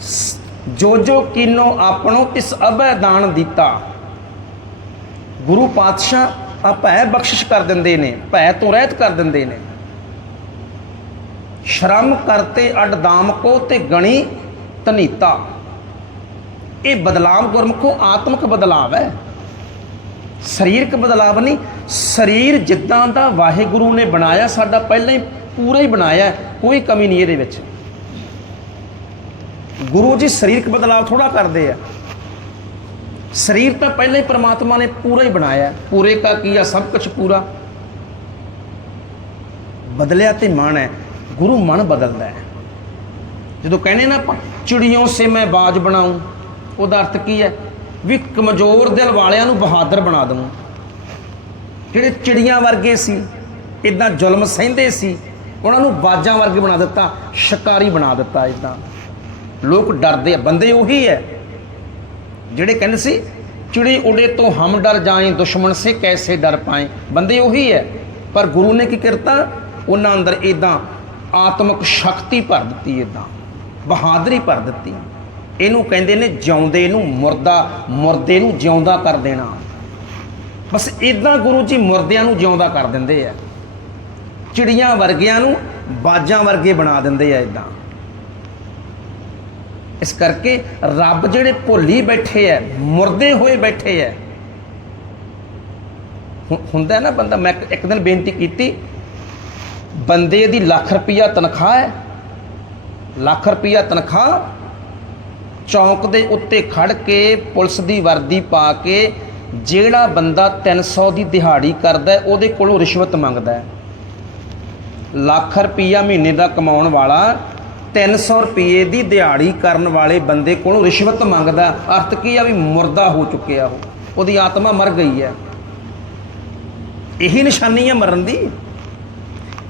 ਸ- ਜੋ ਜੋ ਕੀਨੋ ਆਪਣੋ ਇਸ ਅਭੈ ਦਾਨ ਦਿੱਤਾ ਗੁਰੂ ਪਾਤਸ਼ਾਹ ਆ ਭੈ ਬਖਸ਼ਿਸ਼ ਕਰ ਦਿੰਦੇ ਨੇ, ਭੈ ਤੋਂ ਰਹਿਤ ਕਰ ਦਿੰਦੇ ਨੇ। ਸ਼ਰਮ ਕਰਤੇ ਅਡ ਦਾਮ ਕੋ ਤੇ ਗਣੀ ਤਨੀਤਾ ਇਹ ਬਦਲਾਵ ਗੁਰਮੁਖੋ ਆਤਮਿਕ ਬਦਲਾਵ ਹੈ। ਸਰੀਰਕ ਬਦਲਾਵ ਨਹੀਂ, ਸਰੀਰ ਜਿੱਦਾਂ ਦਾ ਵਾਹਿਗੁਰੂ ਨੇ ਬਣਾਇਆ, ਸਾਡਾ ਪਹਿਲਾਂ ਹੀ ਪੂਰਾ ਹੀ ਬਣਾਇਆ ਕੋਈ ਕਮੀ ਨਹੀਂ ਇਹਦੇ ਵਿੱਚ। ਗੁਰੂ ਜੀ ਸਰੀਰਕ ਬਦਲਾਵ ਥੋੜਾ ਕਰਦੇ ਆ। ਸਰੀਰ ਤਾਂ ਪਹਿਲਾਂ ਹੀ ਪ੍ਰਮਾਤਮਾ ਨੇ ਪੂਰਾ ਹੀ ਬਣਾਇਆ ਹੈ। ਪੂਰੇ ਕਾ ਕੀਆ, ਸਭ ਕੁਝ ਪੂਰਾ। ਬਦਲਿਆ ਤੇ ਮਨ ਹੈ, ਗੁਰੂ ਮਨ ਬਦਲਦਾ ਹੈ। ਜਦੋਂ ਕਹਿੰਦੇ ਨਾ ਆਪਾਂ ਚਿੜੀਆਂ ਸੇ ਮੈਂ ਬਾਜ ਬਣਾਉਂ, ਉਹਦਾ ਅਰਥ ਕੀ ਹੈ? ਵੀ ਕਮਜ਼ੋਰ ਦਿਲ ਵਾਲਿਆਂ ਨੂੰ ਬਹਾਦਰ ਬਣਾ ਦਵਾਂ। ਜਿਹੜੇ ਚਿੜੀਆਂ ਵਰਗੇ ਸੀ ਇਦਾਂ ਜ਼ੁਲਮ ਸਹਿੰਦੇ ਸੀ, ਉਹਨਾਂ ਨੂੰ ਬਾਜਾਂ ਵਰਗੇ ਬਣਾ ਦਿੱਤਾ, ਸ਼ਿਕਾਰੀ ਬਣਾ ਦਿੱਤਾ ਇਦਾਂ ਲੋਕ ਡਰਦੇ ਆ, ਬੰਦੇ ਉਹੀ ਹੈ। ਜਿਹੜੇ ਕਹਿੰਦੇ ਸੀ, ਚਿੜੀ ਉਡੇ ਤੋਂ ਹਮ ਡਰ ਜਾਏ ਦੁਸ਼ਮਣ ਸੇ ਕੈਸੇ ਡਰ ਪਾਏ ਬੰਦੇ ਉਹੀ ਹੈ, ਪਰ ਗੁਰੂ ਨੇ ਕੀ ਕਰਤਾ ਉਹਨਾਂ ਅੰਦਰ ਇਦਾਂ ਆਤਮਿਕ ਸ਼ਕਤੀ ਭਰ ਦਿੱਤੀ ਇਦਾਂ ਬਹਾਦਰੀ ਭਰ ਦਿੱਤੀ। ਇਹਨੂੰ ਕਹਿੰਦੇ ਨੇ ਜਿਉਂਦੇ ਨੂੰ ਮੁਰਦਾ, ਮੁਰਦੇ ਨੂੰ ਜਿਉਂਦਾ ਕਰ ਦੇਣਾ। ਬਸ ਇਦਾਂ ਗੁਰੂ ਜੀ ਮੁਰਦਿਆਂ ਨੂੰ ਜਿਉਂਦਾ ਕਰ ਦਿੰਦੇ ਆ। ਚਿੜੀਆਂ ਵਰਗਿਆਂ ਨੂੰ ਬਾਜਾਂ ਵਰਗੇ ਬਣਾ ਦਿੰਦੇ ਆ ਇਦਾਂ ਇਸ ਕਰਕੇ ਰੱਬ ਜਿਹੜੇ ਭੁੱਲੀ ਬੈਠੇ ਐ, ਮੁਰਦੇ ਹੋਏ ਬੈਠੇ ਐ। ਹੁੰਦਾ ਨਾ ਬੰਦਾ, ਮੈਂ ਇੱਕ- ਦਿਨ ਬੇਨਤੀ ਕੀਤੀ, ਬੰਦੇ ਦੀ ਲੱਖ ਰੁਪਈਆ ਤਨਖਾਹ ਹੈ ਲੱਖ ਰੁਪਈਆ ਤਨਖਾਹ ਚੌਂਕ ਦੇ ਉੱਤੇ ਖੜ ਕੇ ਪੁਲਿਸ ਦੀ ਵਰਦੀ ਪਾ ਕੇ ਜਿਹੜਾ ਬੰਦਾ 300 ਦੀ ਦਿਹਾੜੀ ਕਰਦਾ ਉਹਦੇ ਕੋਲੋਂ ਰਿਸ਼ਵਤ ਮੰਗਦਾ ਹੈ ਲੱਖ ਰੁਪਈਆ ਮਹੀਨੇ ਦਾ ਕਮਾਉਣ ਵਾਲਾ 300 ਰੁਪਏ ਦੀ ਦਿਹਾੜੀ ਕਰਨ ਵਾਲੇ ਬੰਦੇ ਕੋਲੋਂ ਰਿਸ਼ਵਤ ਮੰਗਦਾ, ਅਰਥ ਕੀ ਆ ਵੀ ਮੁਰਦਾ ਹੋ ਚੁੱਕਿਆ ਉਹ। ਉਹਦੀ ਆਤਮਾ ਮਰ ਗਈ ਹੈ। ਇਹੀ ਨਿਸ਼ਾਨੀ ਹੈ ਮਰਨ ਦੀ।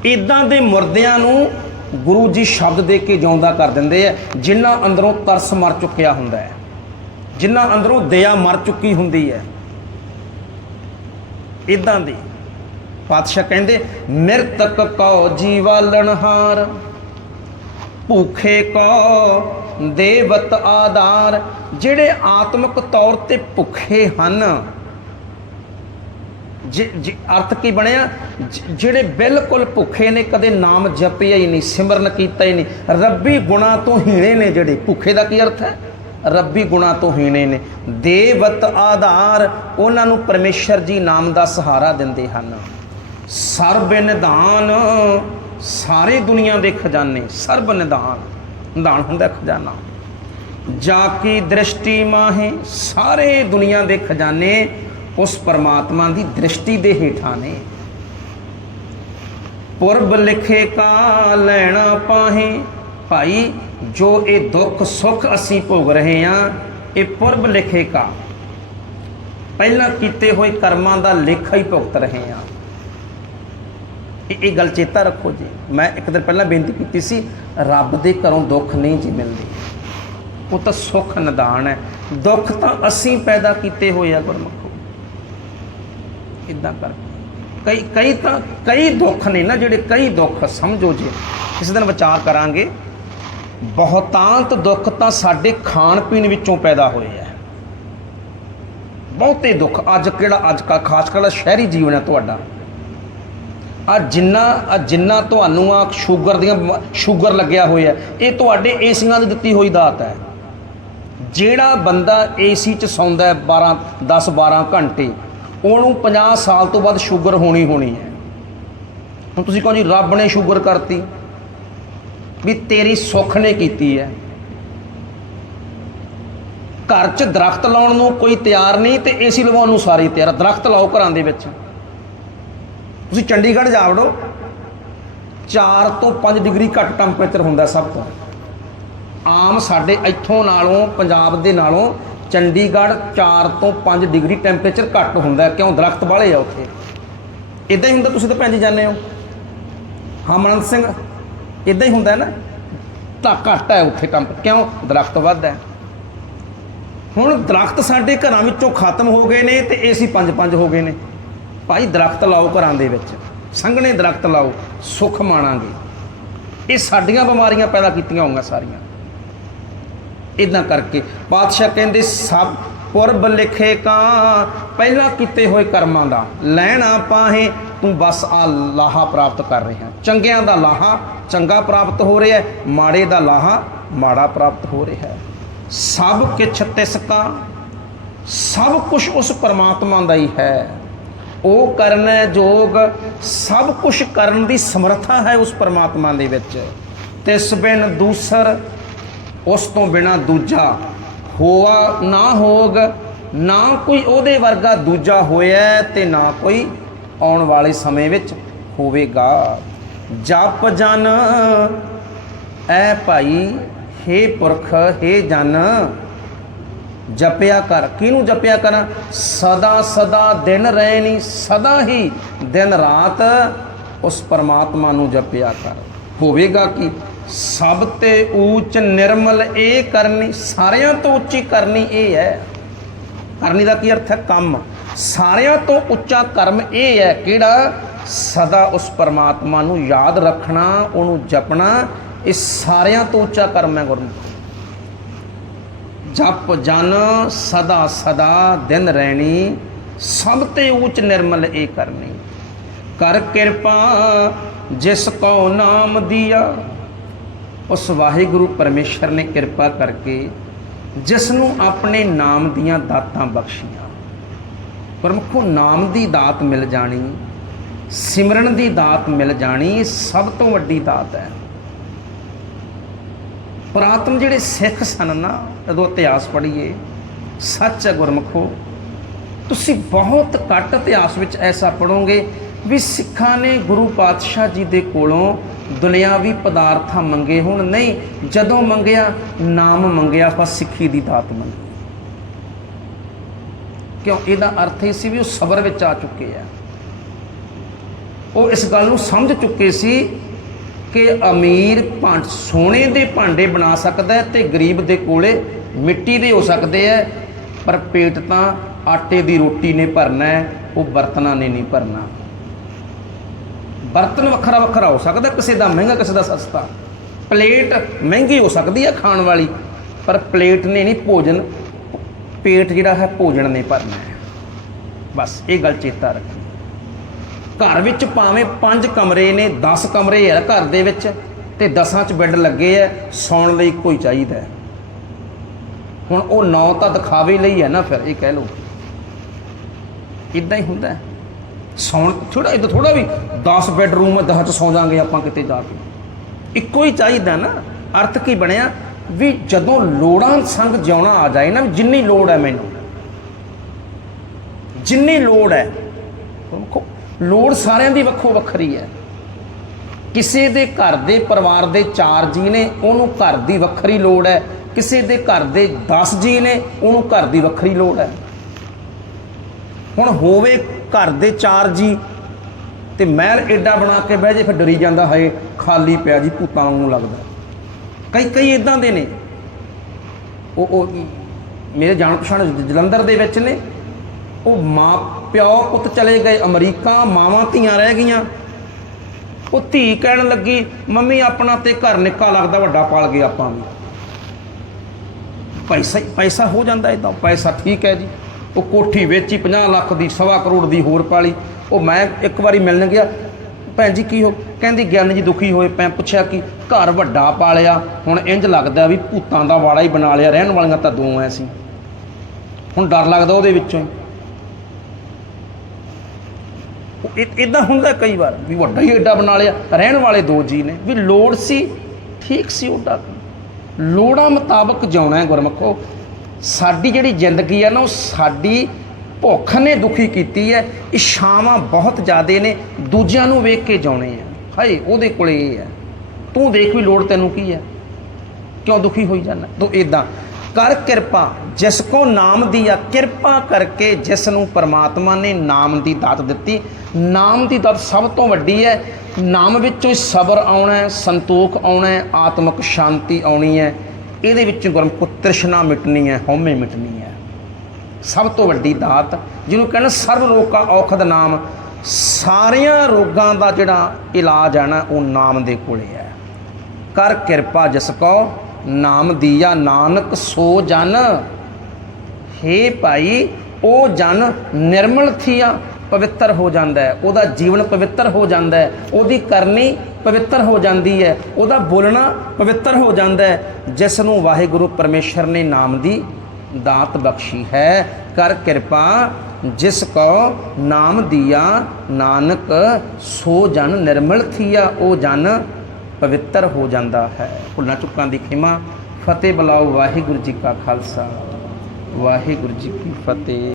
ਇਦਾਂ ਦੇ ਮੁਰਦਿਆਂ ਨੂੰ ਗੁਰੂ ਜੀ ਸ਼ਬਦ ਦੇ ਕੇ ਜਿਉਂਦਾ ਕਰ ਦਿੰਦੇ ਆ, ਜਿਨ੍ਹਾਂ ਅੰਦਰੋਂ ਤਰਸ ਮਰ ਚੁੱਕਿਆ ਹੁੰਦਾ ਹੈ। ਜਿਨ੍ਹਾਂ ਅੰਦਰੋਂ ਦਇਆ ਮਰ ਚੁੱਕੀ ਹੁੰਦੀ ਹੈ। ਇਦਾਂ ਦੀ ਪਾਤਸ਼ਾਹ ਕਹਿੰਦੇ, ਮਿਰਤਕ ਕਉ ਜੀਵਾਲਣਹਾਰ ਭੂਖੇ ਕੋ ਦੇਵਤ ਆਧਾਰ, ਜਿਹੜੇ ਆਤਮਿਕ ਤੌਰ ਤੇ ਭੁੱਖੇ ਹਨ। ਅਰਥ ਕੀ ਬਣਿਆ? ਜਿਹੜੇ ਬਿਲਕੁਲ ਭੁੱਖੇ ਨੇ, ਕਦੇ ਨਾਮ ਜਪਿਆ ਹੀ ਨਹੀਂ, ਸਿਮਰਨ ਕੀਤਾ ਹੀ ਨਹੀਂ। ਰੱਬੀ ਗੁਣਾ ਤੋਂ ਹੀਣੇ ਨੇ ਜਿਹੜੇ। ਭੁੱਖੇ ਦਾ ਕੀ ਅਰਥ ਹੈ? ਰੱਬੀ ਗੁਣਾ ਤੋਂ ਹੀਣੇ ਨੇ। ਦੇਵਤ ਆਧਾਰ, ਉਹਨਾਂ ਨੂੰ ਪਰਮੇਸ਼ਰ ਜੀ ਨਾਮ ਦਾ ਸਹਾਰਾ ਦਿੰਦੇ ਹਨ। ਸਰਬ ਨਿਧਾਨ ਸਾਰੇ ਦੁਨੀਆ ਦੇ ਖਜ਼ਾਨੇ ਸਰਬ ਨਿਧਾਨ ਨਿਧਾਨ ਹੁੰਦਾ ਖਜ਼ਾਨਾ। ਜਾ ਕੀ ਦ੍ਰਿਸ਼ਟੀ ਮਾਹੇ, ਸਾਰੇ ਦੁਨੀਆ ਦੇ ਖਜ਼ਾਨੇ ਉਸ ਪਰਮਾਤਮਾ ਦੀ ਦ੍ਰਿਸ਼ਟੀ ਦੇ ਹੇਠਾਂ ਨੇ। ਪੁਰਬ ਲਿਖੇ ਕਾ ਲੈਣਾ ਪਾਹੇ, ਭਾਈ, ਜੋ ਇਹ ਦੁੱਖ ਸੁੱਖ ਅਸੀਂ ਭੋਗ ਰਹੇ ਹਾਂ, ਇਹ ਪੁਰਬ ਲਿਖੇ ਕਾ। ਪਹਿਲਾਂ ਕੀਤੇ ਹੋਏ ਕਰਮਾਂ ਦਾ ਲੇਖਾ ਹੀ ਭੁਗਤ ਰਹੇ ਹਾਂ। ਇਹ ਇਹ ਗੱਲ ਚੇਤਾ ਰੱਖੋ ਜੀ। ਮੈਂ ਇੱਕ ਦਿਨ ਪਹਿਲਾਂ ਬੇਨਤੀ ਕੀਤੀ ਸੀ, ਰੱਬ ਦੇ ਘਰੋਂ ਦੁੱਖ ਨਹੀਂ ਜੀ ਮਿਲਦੇ। ਉਹ ਤਾਂ ਸੁੱਖ ਨਿਦਾਨ ਹੈ। ਦੁੱਖ ਤਾਂ ਅਸੀਂ ਪੈਦਾ ਕੀਤੇ ਹੋਏ ਆ ਗੁਰਮਖੋ। ਇਦਾਂ ਕਰਕੇ। ਕਈ ਕਈ ਤਾਂ, ਕਈ ਦੁੱਖ ਨੇ ਨਾ ਜਿਹੜੇ ਕਈ ਦੁੱਖ, ਸਮਝੋ ਜੀ। ਕਿਸੇ ਦਿਨ ਵਿਚਾਰ ਕਰਾਂਗੇ। ਬਹੁਤਾਂਤ ਦੁੱਖ ਤਾਂ ਸਾਡੇ ਖਾਣ ਪੀਣ ਵਿੱਚੋਂ ਪੈਦਾ ਹੋਏ ਆ। ਬਹੁਤੇ ਦੁੱਖ। ਅੱਜ ਕਿਹੜਾ, ਅੱਜ ਕਾ, ਖਾਸ ਕਰ ਸ਼ਹਿਰੀ ਜੀਵਨ ਹੈ ਤੁਹਾਡਾ। ਆ ਜਿੰਨਾ ਆ ਜਿੰਨਾ ਤੁਹਾਨੂੰ ਆ ਸ਼ੂਗਰ ਦੀਆਂ ਬਿਮਾ- ਸ਼ੂਗਰ ਲੱਗਿਆ ਹੋਇਆ ਇਹ ਤੁਹਾਡੇ ਏਸੀਆਂ ਦੀ ਦਿੱਤੀ ਹੋਈ ਦਾਤ ਹੈ। ਜਿਹੜਾ ਬੰਦਾ ਏਸੀ ਚ ਸੌਂਦਾ ਹੈ 12 10 12 ਘੰਟੇ, ਉਹਨੂੰ 50 ਸਾਲ ਤੋਂ ਬਾਅਦ ਸ਼ੂਗਰ ਹੋਣੀ ਹੋਣੀ ਹੈ। ਹੁਣ ਤੁਸੀਂ ਕਹੋ ਜੀ, ਰੱਬ ਨੇ ਸ਼ੂਗਰ ਕਰਤੀ, ਵੀ ਤੇਰੀ ਸੁੱਖ ਨੇ ਕੀਤੀ ਹੈ। ਘਰ 'ਚ ਦਰਖਤ ਲਾਉਣ ਨੂੰ ਕੋਈ ਤਿਆਰ ਨਹੀਂ ਤੇ ਏਸੀ ਲਵਾਉਣ ਨੂੰ ਸਾਰੇ ਤਿਆਰ ਆ। ਦਰਖਤ ਲਾਓ ਘਰਾਂ ਦੇ ਵਿੱਚ। ਤੁਸੀਂ ਚੰਡੀਗੜ੍ਹ ਜਾ ਵੜੋ 4 ਤੋਂ 5 ਡਿਗਰੀ ਘੱਟ ਟੈਂਪਰੇਚਰ ਹੁੰਦਾ ਸਭ ਤੋਂ। ਆਮ ਸਾਡੇ ਇੱਥੋਂ ਨਾਲੋਂ, ਪੰਜਾਬ ਦੇ ਨਾਲੋਂ ਚੰਡੀਗੜ੍ਹ 4 ਤੋਂ 5 ਡਿਗਰੀ ਟੈਂਪਰੇਚਰ ਘੱਟ ਹੁੰਦਾ ਕਿਉਂ? ਦਰਖਤ ਵਾਲੇ ਆ ਉੱਥੇ। ਇਦਾਂ ਹੀ ਹੁੰਦਾ ਤੁਸੀਂ ਤਾਂ ਭੈਣ ਜੀ ਜਾਣਦੇ ਹੋ। ਹਾਂ ਸਿੰਘ ਇਦਾਂ ਹੀ ਹੁੰਦਾ ਨਾ? ਤਾਂ ਘੱਟ ਹੈ ਉੱਥੇ ਟੈਂਪ ਕਿਉਂ? ਦਰਖਤ ਵੱਧ ਹੈ। ਹੁਣ ਦਰਖਤ ਸਾਡੇ ਘਰਾਂ ਵਿੱਚੋਂ ਖਤਮ ਹੋ ਗਏ ਨੇ ਤੇ ਏਸੀ ਪੰਜ ਪੰਜ ਹੋ ਗਏ ਨੇ। ਭਾਈ ਦਰਖਤ ਲਾਓ ਘਰਾਂ ਦੇ ਵਿੱਚ, ਸੰਘਣੇ ਦਰਖਤ ਲਾਓ, ਸੁੱਖ ਮਾਣਾਂਗੇ। ਇਹ ਸਾਡੀਆਂ ਬਿਮਾਰੀਆਂ ਪੈਦਾ ਕੀਤੀਆਂ ਹੋਣਗੀਆਂ ਸਾਰੀਆਂ। ਇਦਾਂ ਕਰਕੇ ਪਾਤਸ਼ਾਹ ਕਹਿੰਦੇ, ਸਭ ਪੁਰਬ ਲਿਖੇ ਕਾਂ, ਪਹਿਲਾਂ ਕੀਤੇ ਹੋਏ ਕਰਮਾਂ ਦਾ ਲੈਣਾ ਪਾਹੇ, ਤੂੰ ਬਸ ਆ ਲਾਹਾ ਪ੍ਰਾਪਤ ਕਰ ਰਿਹਾ। ਚੰਗਿਆਂ ਦਾ ਲਾਹਾ ਚੰਗਾ ਪ੍ਰਾਪਤ ਹੋ ਰਿਹਾ, ਮਾੜੇ ਦਾ ਲਾਹਾ ਮਾੜਾ ਪ੍ਰਾਪਤ ਹੋ ਰਿਹਾ। ਸਭ ਕਿਛ ਤਿਸ ਕਾ, ਸਭ ਕੁਝ ਉਸ ਪਰਮਾਤਮਾ ਦਾ ਹੀ ਹੈ। ਉਹ ਕਰਨ ਯੋਗ ਸਭ ਕੁਝ ਕਰਨ ਦੀ ਸਮਰੱਥਾ ਹੈ ਉਸ ਪਰਮਾਤਮਾ ਦੇ ਵਿੱਚ। ਤਿਸ ਬਿਨ ਦੂਸਰ, ਉਸ ਤੋਂ ਬਿਨਾ ਦੂਜਾ ਹੋਆ ਨਾ ਹੋਗ, ਨਾ ਕੋਈ ਉਹਦੇ ਵਰਗਾ ਦੂਜਾ ਹੋਇਆ ਤੇ ਨਾ ਕੋਈ ਆਉਣ ਵਾਲੇ ਸਮੇਂ ਵਿੱਚ ਹੋਵੇਗਾ। ਜਪ ਜਨ, ਐ ਭਾਈ, ਹੇ ਪੁਰਖ, ਹੇ ਜਨ ਜਪਿਆ ਕਰ। ਕਿਹਨੂੰ ਜਪਿਆ ਕਰਾਂ? ਸਦਾ ਸਦਾ ਦਿਨ ਰਹੇ ਨਹੀਂ ਸਦਾ ਹੀ ਦਿਨ ਰਾਤ ਉਸ ਪਰਮਾਤਮਾ ਨੂੰ ਜਪਿਆ ਕਰ। ਹੋਵੇਗਾ ਕਿ? ਸਭ ਤੇ ਉੱਚ ਨਿਰਮਲ ਇਹ ਕਰਨੀ, ਸਾਰਿਆਂ ਤੋਂ ਉੱਚੀ ਕਰਨੀ ਇਹ ਹੈ। ਕਰਨੀ ਦਾ ਕੀ ਅਰਥ ਹੈ? ਕੰਮ। ਸਾਰਿਆਂ ਤੋਂ ਉੱਚਾ ਕਰਮ ਇਹ ਹੈ ਕਿਹੜਾ? ਸਦਾ ਉਸ ਪਰਮਾਤਮਾ ਨੂੰ ਯਾਦ ਰੱਖਣਾ, ਉਹਨੂੰ ਜਪਣਾ, ਇਹ ਸਾਰਿਆਂ ਤੋਂ ਉੱਚਾ ਕਰਮ ਹੈ ਗੁਰਮੁਖ ਜਪ ਜਨ ਸਦਾ ਸਦਾ ਦਿਨ ਰਹਿਣੀ ਸਭ ਤੇ ਉੱਚ ਨਿਰਮਲ ਇਹ ਕਰਨੀ। ਕਰ ਕਿਰਪਾ ਜਿਸ ਕੋ ਨਾਮ ਦਿਆ, ਉਸ ਵਾਹਿਗੁਰੂ ਪਰਮੇਸ਼ਰ ਨੇ ਕਿਰਪਾ ਕਰਕੇ ਜਿਸ ਨੂੰ ਆਪਣੇ ਨਾਮ ਦੀਆਂ ਦਾਤਾਂ ਬਖਸ਼ੀਆਂ। ਪਰਮਖੋ ਨਾਮ ਦੀ ਦਾਤ ਮਿਲ ਜਾਣੀ, ਸਿਮਰਨ ਦੀ ਦਾਤ ਮਿਲ ਜਾਣੀ, ਸਭ ਤੋਂ ਵੱਡੀ ਦਾਤ ਹੈ। ਪੁਰਾਤਨ ਜਿਹੜੇ ਸਿੱਖ ਸਨ ਨਾ, ਜਦੋਂ ਇਤਿਹਾਸ ਪੜ੍ਹੀਏ, ਸੱਚ ਹੈ ਗੁਰਮਖੋ, ਤੁਸੀਂ ਬਹੁਤ ਘੱਟ ਇਤਿਹਾਸ ਵਿੱਚ ਐਸਾ ਪੜੋਗੇ ਵੀ ਸਿੱਖਾਂ ਨੇ ਗੁਰੂ ਪਾਤਸ਼ਾਹ ਜੀ ਦੇ ਕੋਲੋਂ ਦੁਨਿਆਵੀ ਪਦਾਰਥਾਂ ਮੰਗੇ ਹੁਣ। ਨਹੀਂ, ਜਦੋਂ ਮੰਗਿਆ, ਨਾਮ ਮੰਗਿਆ, ਆਪਾਂ ਸਿੱਖੀ ਦੀ ਦਾਤ ਮੰਗੀ। ਕਿਉਂ? ਇਹਦਾ ਅਰਥ ਇਹ ਸੀ ਵੀ ਉਹ ਸਬਰ ਵਿੱਚ ਆ ਚੁੱਕੇ ਆ। ਉਹ ਇਸ ਗੱਲ ਨੂੰ ਸਮਝ ਚੁੱਕੇ ਸੀ ਕਿ ਅਮੀਰ ਭਾਂਡ ਸੋਨੇ ਦੇ ਭਾਂਡੇ ਬਣਾ ਸਕਦਾ ਹੈ ਤੇ ਗਰੀਬ ਦੇ ਕੋਲੇ ਮਿੱਟੀ ਦੇ ਹੋ ਸਕਦੇ ਆ ਪਰ ਪੇਟ ਤਾਂ ਆਟੇ ਦੀ ਰੋਟੀ ਨੇ ਭਰਨਾ ਹੈ, ਉਹ ਬਰਤਨਾਂ ਨੇ ਨਹੀਂ ਭਰਨਾ। ਬਰਤਨ ਵੱਖਰਾ ਵੱਖਰਾ ਹੋ ਸਕਦਾ, ਕਿਸੇ ਦਾ ਮਹਿੰਗਾ, ਕਿਸੇ ਦਾ ਸਸਤਾ। ਪਲੇਟ ਮਹਿੰਗੀ ਹੋ ਸਕਦੀ ਹੈ ਖਾਣ ਵਾਲੀ, ਪਰ ਪਲੇਟ ਨੇ ਨਹੀਂ ਭੋਜਨ, ਪੇਟ ਜਿਹੜਾ ਹੈ ਭੋਜਨ ਨੇ ਭਰਨਾ ਹੈ। ਬਸ, ਇਹ ਗੱਲ ਚੇਤਾ ਰੱਖਣੀ। ਘਰ ਵਿੱਚ ਭਾਵੇਂ 5 ਕਮਰੇ ਨੇ 10 ਕਮਰੇ ਹੈ ਘਰ ਦੇ ਵਿੱਚ, ਤੇ 10ਾਂ 'ਚ ਬੈੱਡ ਲੱਗੇ ਐ ਸੌਣ ਲਈ ਕੋਈ ਚਾਹੀਦਾ ਹੁਣ ਉਹ ਨੌ ਤਾਂ ਦਿਖਾਵੇ ਲਈ ਹੈ ਨਾ ਫਿਰ, ਇਹ ਕਹਿ ਲਓ। ਇਦਾਂ ਹੀ ਹੁੰਦਾ ਸੌਣ ਥੋੜਾ ਇਦਾਂ ਥੋੜਾ ਵੀ 10 ਬੈੱਡਰੂਮ ਹੈ 10 ਚ ਸੌ ਜਾਾਂਗੇ ਆਪਾਂ ਕਿਤੇ ਜਾ ਕੇ। ਇੱਕੋ ਹੀ ਚਾਹੀਦਾ ਨਾ, ਅਰਥ ਕੀ ਬਣਿਆ? ਵੀ ਜਦੋਂ ਲੋੜਾਂ ਸੰਗ ਜਿਉਣਾ ਆ ਜਾਏ ਨਾ ਜਿੰਨੀ ਲੋੜ ਹੈ ਮੈਨੂੰ, ਜਿੰਨੀ ਲੋੜ ਹੈ ਲੋੜ ਸਾਰਿਆਂ ਦੀ ਵੱਖੋ ਵੱਖਰੀ ਹੈ। ਕਿਸੇ ਦੇ ਘਰ ਦੇ ਪਰਿਵਾਰ ਦੇ 4 ਜੀ ਨੇ, ਉਹਨੂੰ ਘਰ ਦੀ ਵੱਖਰੀ ਲੋੜ ਹੈ। ਕਿਸੇ ਦੇ ਘਰ ਦੇ 10 ਜੀ ਨੇ, ਉਹਨੂੰ ਘਰ ਦੀ ਵੱਖਰੀ ਲੋੜ ਹੈ। ਹੁਣ ਹੋਵੇ ਘਰ ਦੇ 4 ਜੀ ਤੇ ਮਹਿਲ ਏਡਾ ਬਣਾ ਕੇ ਬਹਿ ਜੇ, ਫਿਰ ਡਰੀ ਜਾਂਦਾ ਹੈ ਖਾਲੀ ਪਿਆ ਜੀ, ਭੂਤਾਂ ਨੂੰ ਲੱਗਦਾ। ਕਈ ਕਈ ਇਦਾਂ ਦੇ ਨੇ। ਉਹ ਉਹ ਮੇਰੇ ਜਾਣ ਪਛਾਣ ਜਲੰਧਰ ਦੇ ਵਿੱਚ ਨੇ। ਉਹ ਮਾਂ ਪਿਓ ਪੁੱਤ ਚਲੇ ਗਏ ਅਮਰੀਕਾ, ਮਾਵਾਂ ਧੀਆਂ ਰਹਿ ਗਈਆਂ। ਉਹ ਧੀ ਕਹਿਣ ਲੱਗੀ, ਮੰਮੀ, ਆਪਣਾ ਤੇ ਘਰ ਨਿੱਕਾ ਲੱਗਦਾ, ਵੱਡਾ ਪਾਲ ਗਏ ਆਪਾਂ ਵੀ। ਪੈਸਾ ਪੈਸਾ ਹੋ ਜਾਂਦਾ ਇਦਾਂ ਪੈਸਾ ਠੀਕ ਹੈ ਜੀ। ਉਹ ਕੋਠੀ ਵੇਚੀ 50 ਲੱਖ ਦੀ, ਸਵਾ ਕਰੋੜ ਦੀ ਹੋਰ ਪਾਲੀ। ਉਹ ਮੈਂ ਇੱਕ ਵਾਰੀ ਮਿਲਣ ਗਿਆ, ਭੈਣ ਜੀ, ਕੀ ਹੋ? ਕਹਿੰਦੀ, ਗਿਆਨ ਜੀ ਦੁਖੀ ਹੋਏ ਮੈਂ ਪੁੱਛਿਆ ਕਿ ਘਰ ਵੱਡਾ ਪਾਲਿਆ, ਹੁਣ ਇੰਜ ਲੱਗਦਾ ਵੀ ਭੂਤਾਂ ਦਾ ਵਾੜਾ ਹੀ ਬਣਾ ਲਿਆ, ਰਹਿਣ ਵਾਲੀਆਂ ਤਾਂ ਦੋ ਐ ਸੀ। ਹੁਣ ਡਰ ਲੱਗਦਾ ਉਹਦੇ ਵਿੱਚੋਂ ਇਦਾਂ ਹੁੰਦਾ ਕਈ ਵਾਰ ਵੀ ਵੱਡਾ ਹੀ ਏਡਾ ਬਣਾ ਲਿਆ। ਰਹਿਣ ਵਾਲੇ ਦੋ ਜੀ ਨੇ। ਵੀ ਲੋੜ ਸੀ, ਠੀਕ ਸੀ ਉਹਦਾ। ਲੋੜਾਂ ਮੁਤਾਬਕ ਜਿਉਣਾ ਹੈ ਗੁਰਮਖੋ। ਸਾਡੀ ਜਿਹੜੀ ਜ਼ਿੰਦਗੀ ਹੈ ਨਾ, ਉਹ ਸਾਡੀ ਭੁੱਖ ਨੇ ਦੁਖੀ ਕੀਤੀ ਹੈ। ਇਛਾਵਾਂ ਬਹੁਤ ਜ਼ਿਆਦੇ ਨੇ। ਦੂਜਿਆਂ ਨੂੰ ਵੇਖ ਕੇ ਜਿਉਣੇ ਆ। ਹਾਏ, ਉਹਦੇ ਕੋਲੇ ਇਹ ਹੈ। ਤੂੰ ਦੇਖ ਵੀ ਲੋੜ ਤੈਨੂੰ ਕੀ ਹੈ। ਕਿਉਂ ਦੁਖੀ ਹੋਈ ਜਾਂਦਾ? ਤੂੰ ਇਦਾਂ ਕਰ ਕਿਰਪਾ, ਜਿਸ ਕੋ ਨਾਮ ਦੀ ਆ, ਕਿਰਪਾ ਕਰਕੇ ਜਿਸ ਨੂੰ ਪਰਮਾਤਮਾ ਨੇ ਨਾਮ ਦੀ ਦਾਤ ਦਿੱਤੀ ਨਾਮ ਦੀ ਦਾਤ ਸਭ ਤੋਂ ਵੱਡੀ ਹੈ। ਨਾਮ ਵਿੱਚੋਂ ਹੀ ਸਬਰ ਆਉਣਾ ਹੈ, ਸੰਤੋਖ ਆਉਣਾ ਹੈ, ਆਤਮਿਕ ਸ਼ਾਂਤੀ ਆਉਣੀ ਹੈ। ਇਹਦੇ ਵਿੱਚ ਗੁਰਮੁਖ ਤ੍ਰਿਸ਼ਨਾ ਮਿਟਣੀ ਹੈ, ਹਉਮੈ ਮਿਟਣੀ ਹੈ। ਸਭ ਤੋਂ ਵੱਡੀ ਦਾਤ, ਜਿਹਨੂੰ ਕਹਿੰਦੇ ਸਰਵ ਰੋਗਾ ਔਖਦ ਨਾਮ, ਸਾਰਿਆਂ ਰੋਗਾਂ ਦਾ ਜਿਹੜਾ ਇਲਾਜ ਹੈ ਨਾ, ਉਹ ਨਾਮ ਦੇ ਕੋਲੇ ਹੈ। ਕਰ ਕਿਰਪਾ ਜਿਸ ਕੋ, ਨਾਮ ਦੀਆ ਨਾਨਕ ਸੋ ਜਨ। ਹੇ ਭਾਈ, ਉਹ ਜਨ ਨਿਰਮਲ ਥੀਆ ਪਵਿੱਤਰ ਹੋ ਜਾਂਦਾ ਹੈ, ਉਹਦਾ ਜੀਵਨ ਪਵਿੱਤਰ ਹੋ ਜਾਂਦਾ ਹੈ, ਉਹਦੀ ਕਰਨੀ ਪਵਿੱਤਰ ਹੋ ਜਾਂਦੀ ਹੈ, ਉਹਦਾ ਬੋਲਣਾ ਪਵਿੱਤਰ ਹੋ ਜਾਂਦਾ ਹੈ, ਜਿਸ ਨੂੰ ਵਾਹਿਗੁਰੂ ਪਰਮੇਸ਼ਰ ਨੇ ਨਾਮ ਦੀ ਦਾਤ ਬਖਸ਼ੀ ਹੈ। ਕਰ ਕਿਰਪਾ, ਜਿਸ ਕੋ ਨਾਮ ਦੀਆ ਨਾਨਕ, ਸੋ ਜਨ ਨਿਰਮਲ ਥੀਆ, ਉਹ ਜਨ ਪਵਿੱਤਰ ਹੋ ਜਾਂਦਾ ਹੈ। ਭੁੱਲਾਂ ਚੁੱਕਾਂ ਦੀ ਖਿਮਾ, ਫਤਿਹ ਬੁਲਾਓ ਵਾਹਿਗੁਰੂ ਜੀ ਕਾ ਖਾਲਸਾ। ਵਾਹਿਗੁਰੂ ਜੀ ਕੀ ਫਤਿਹ।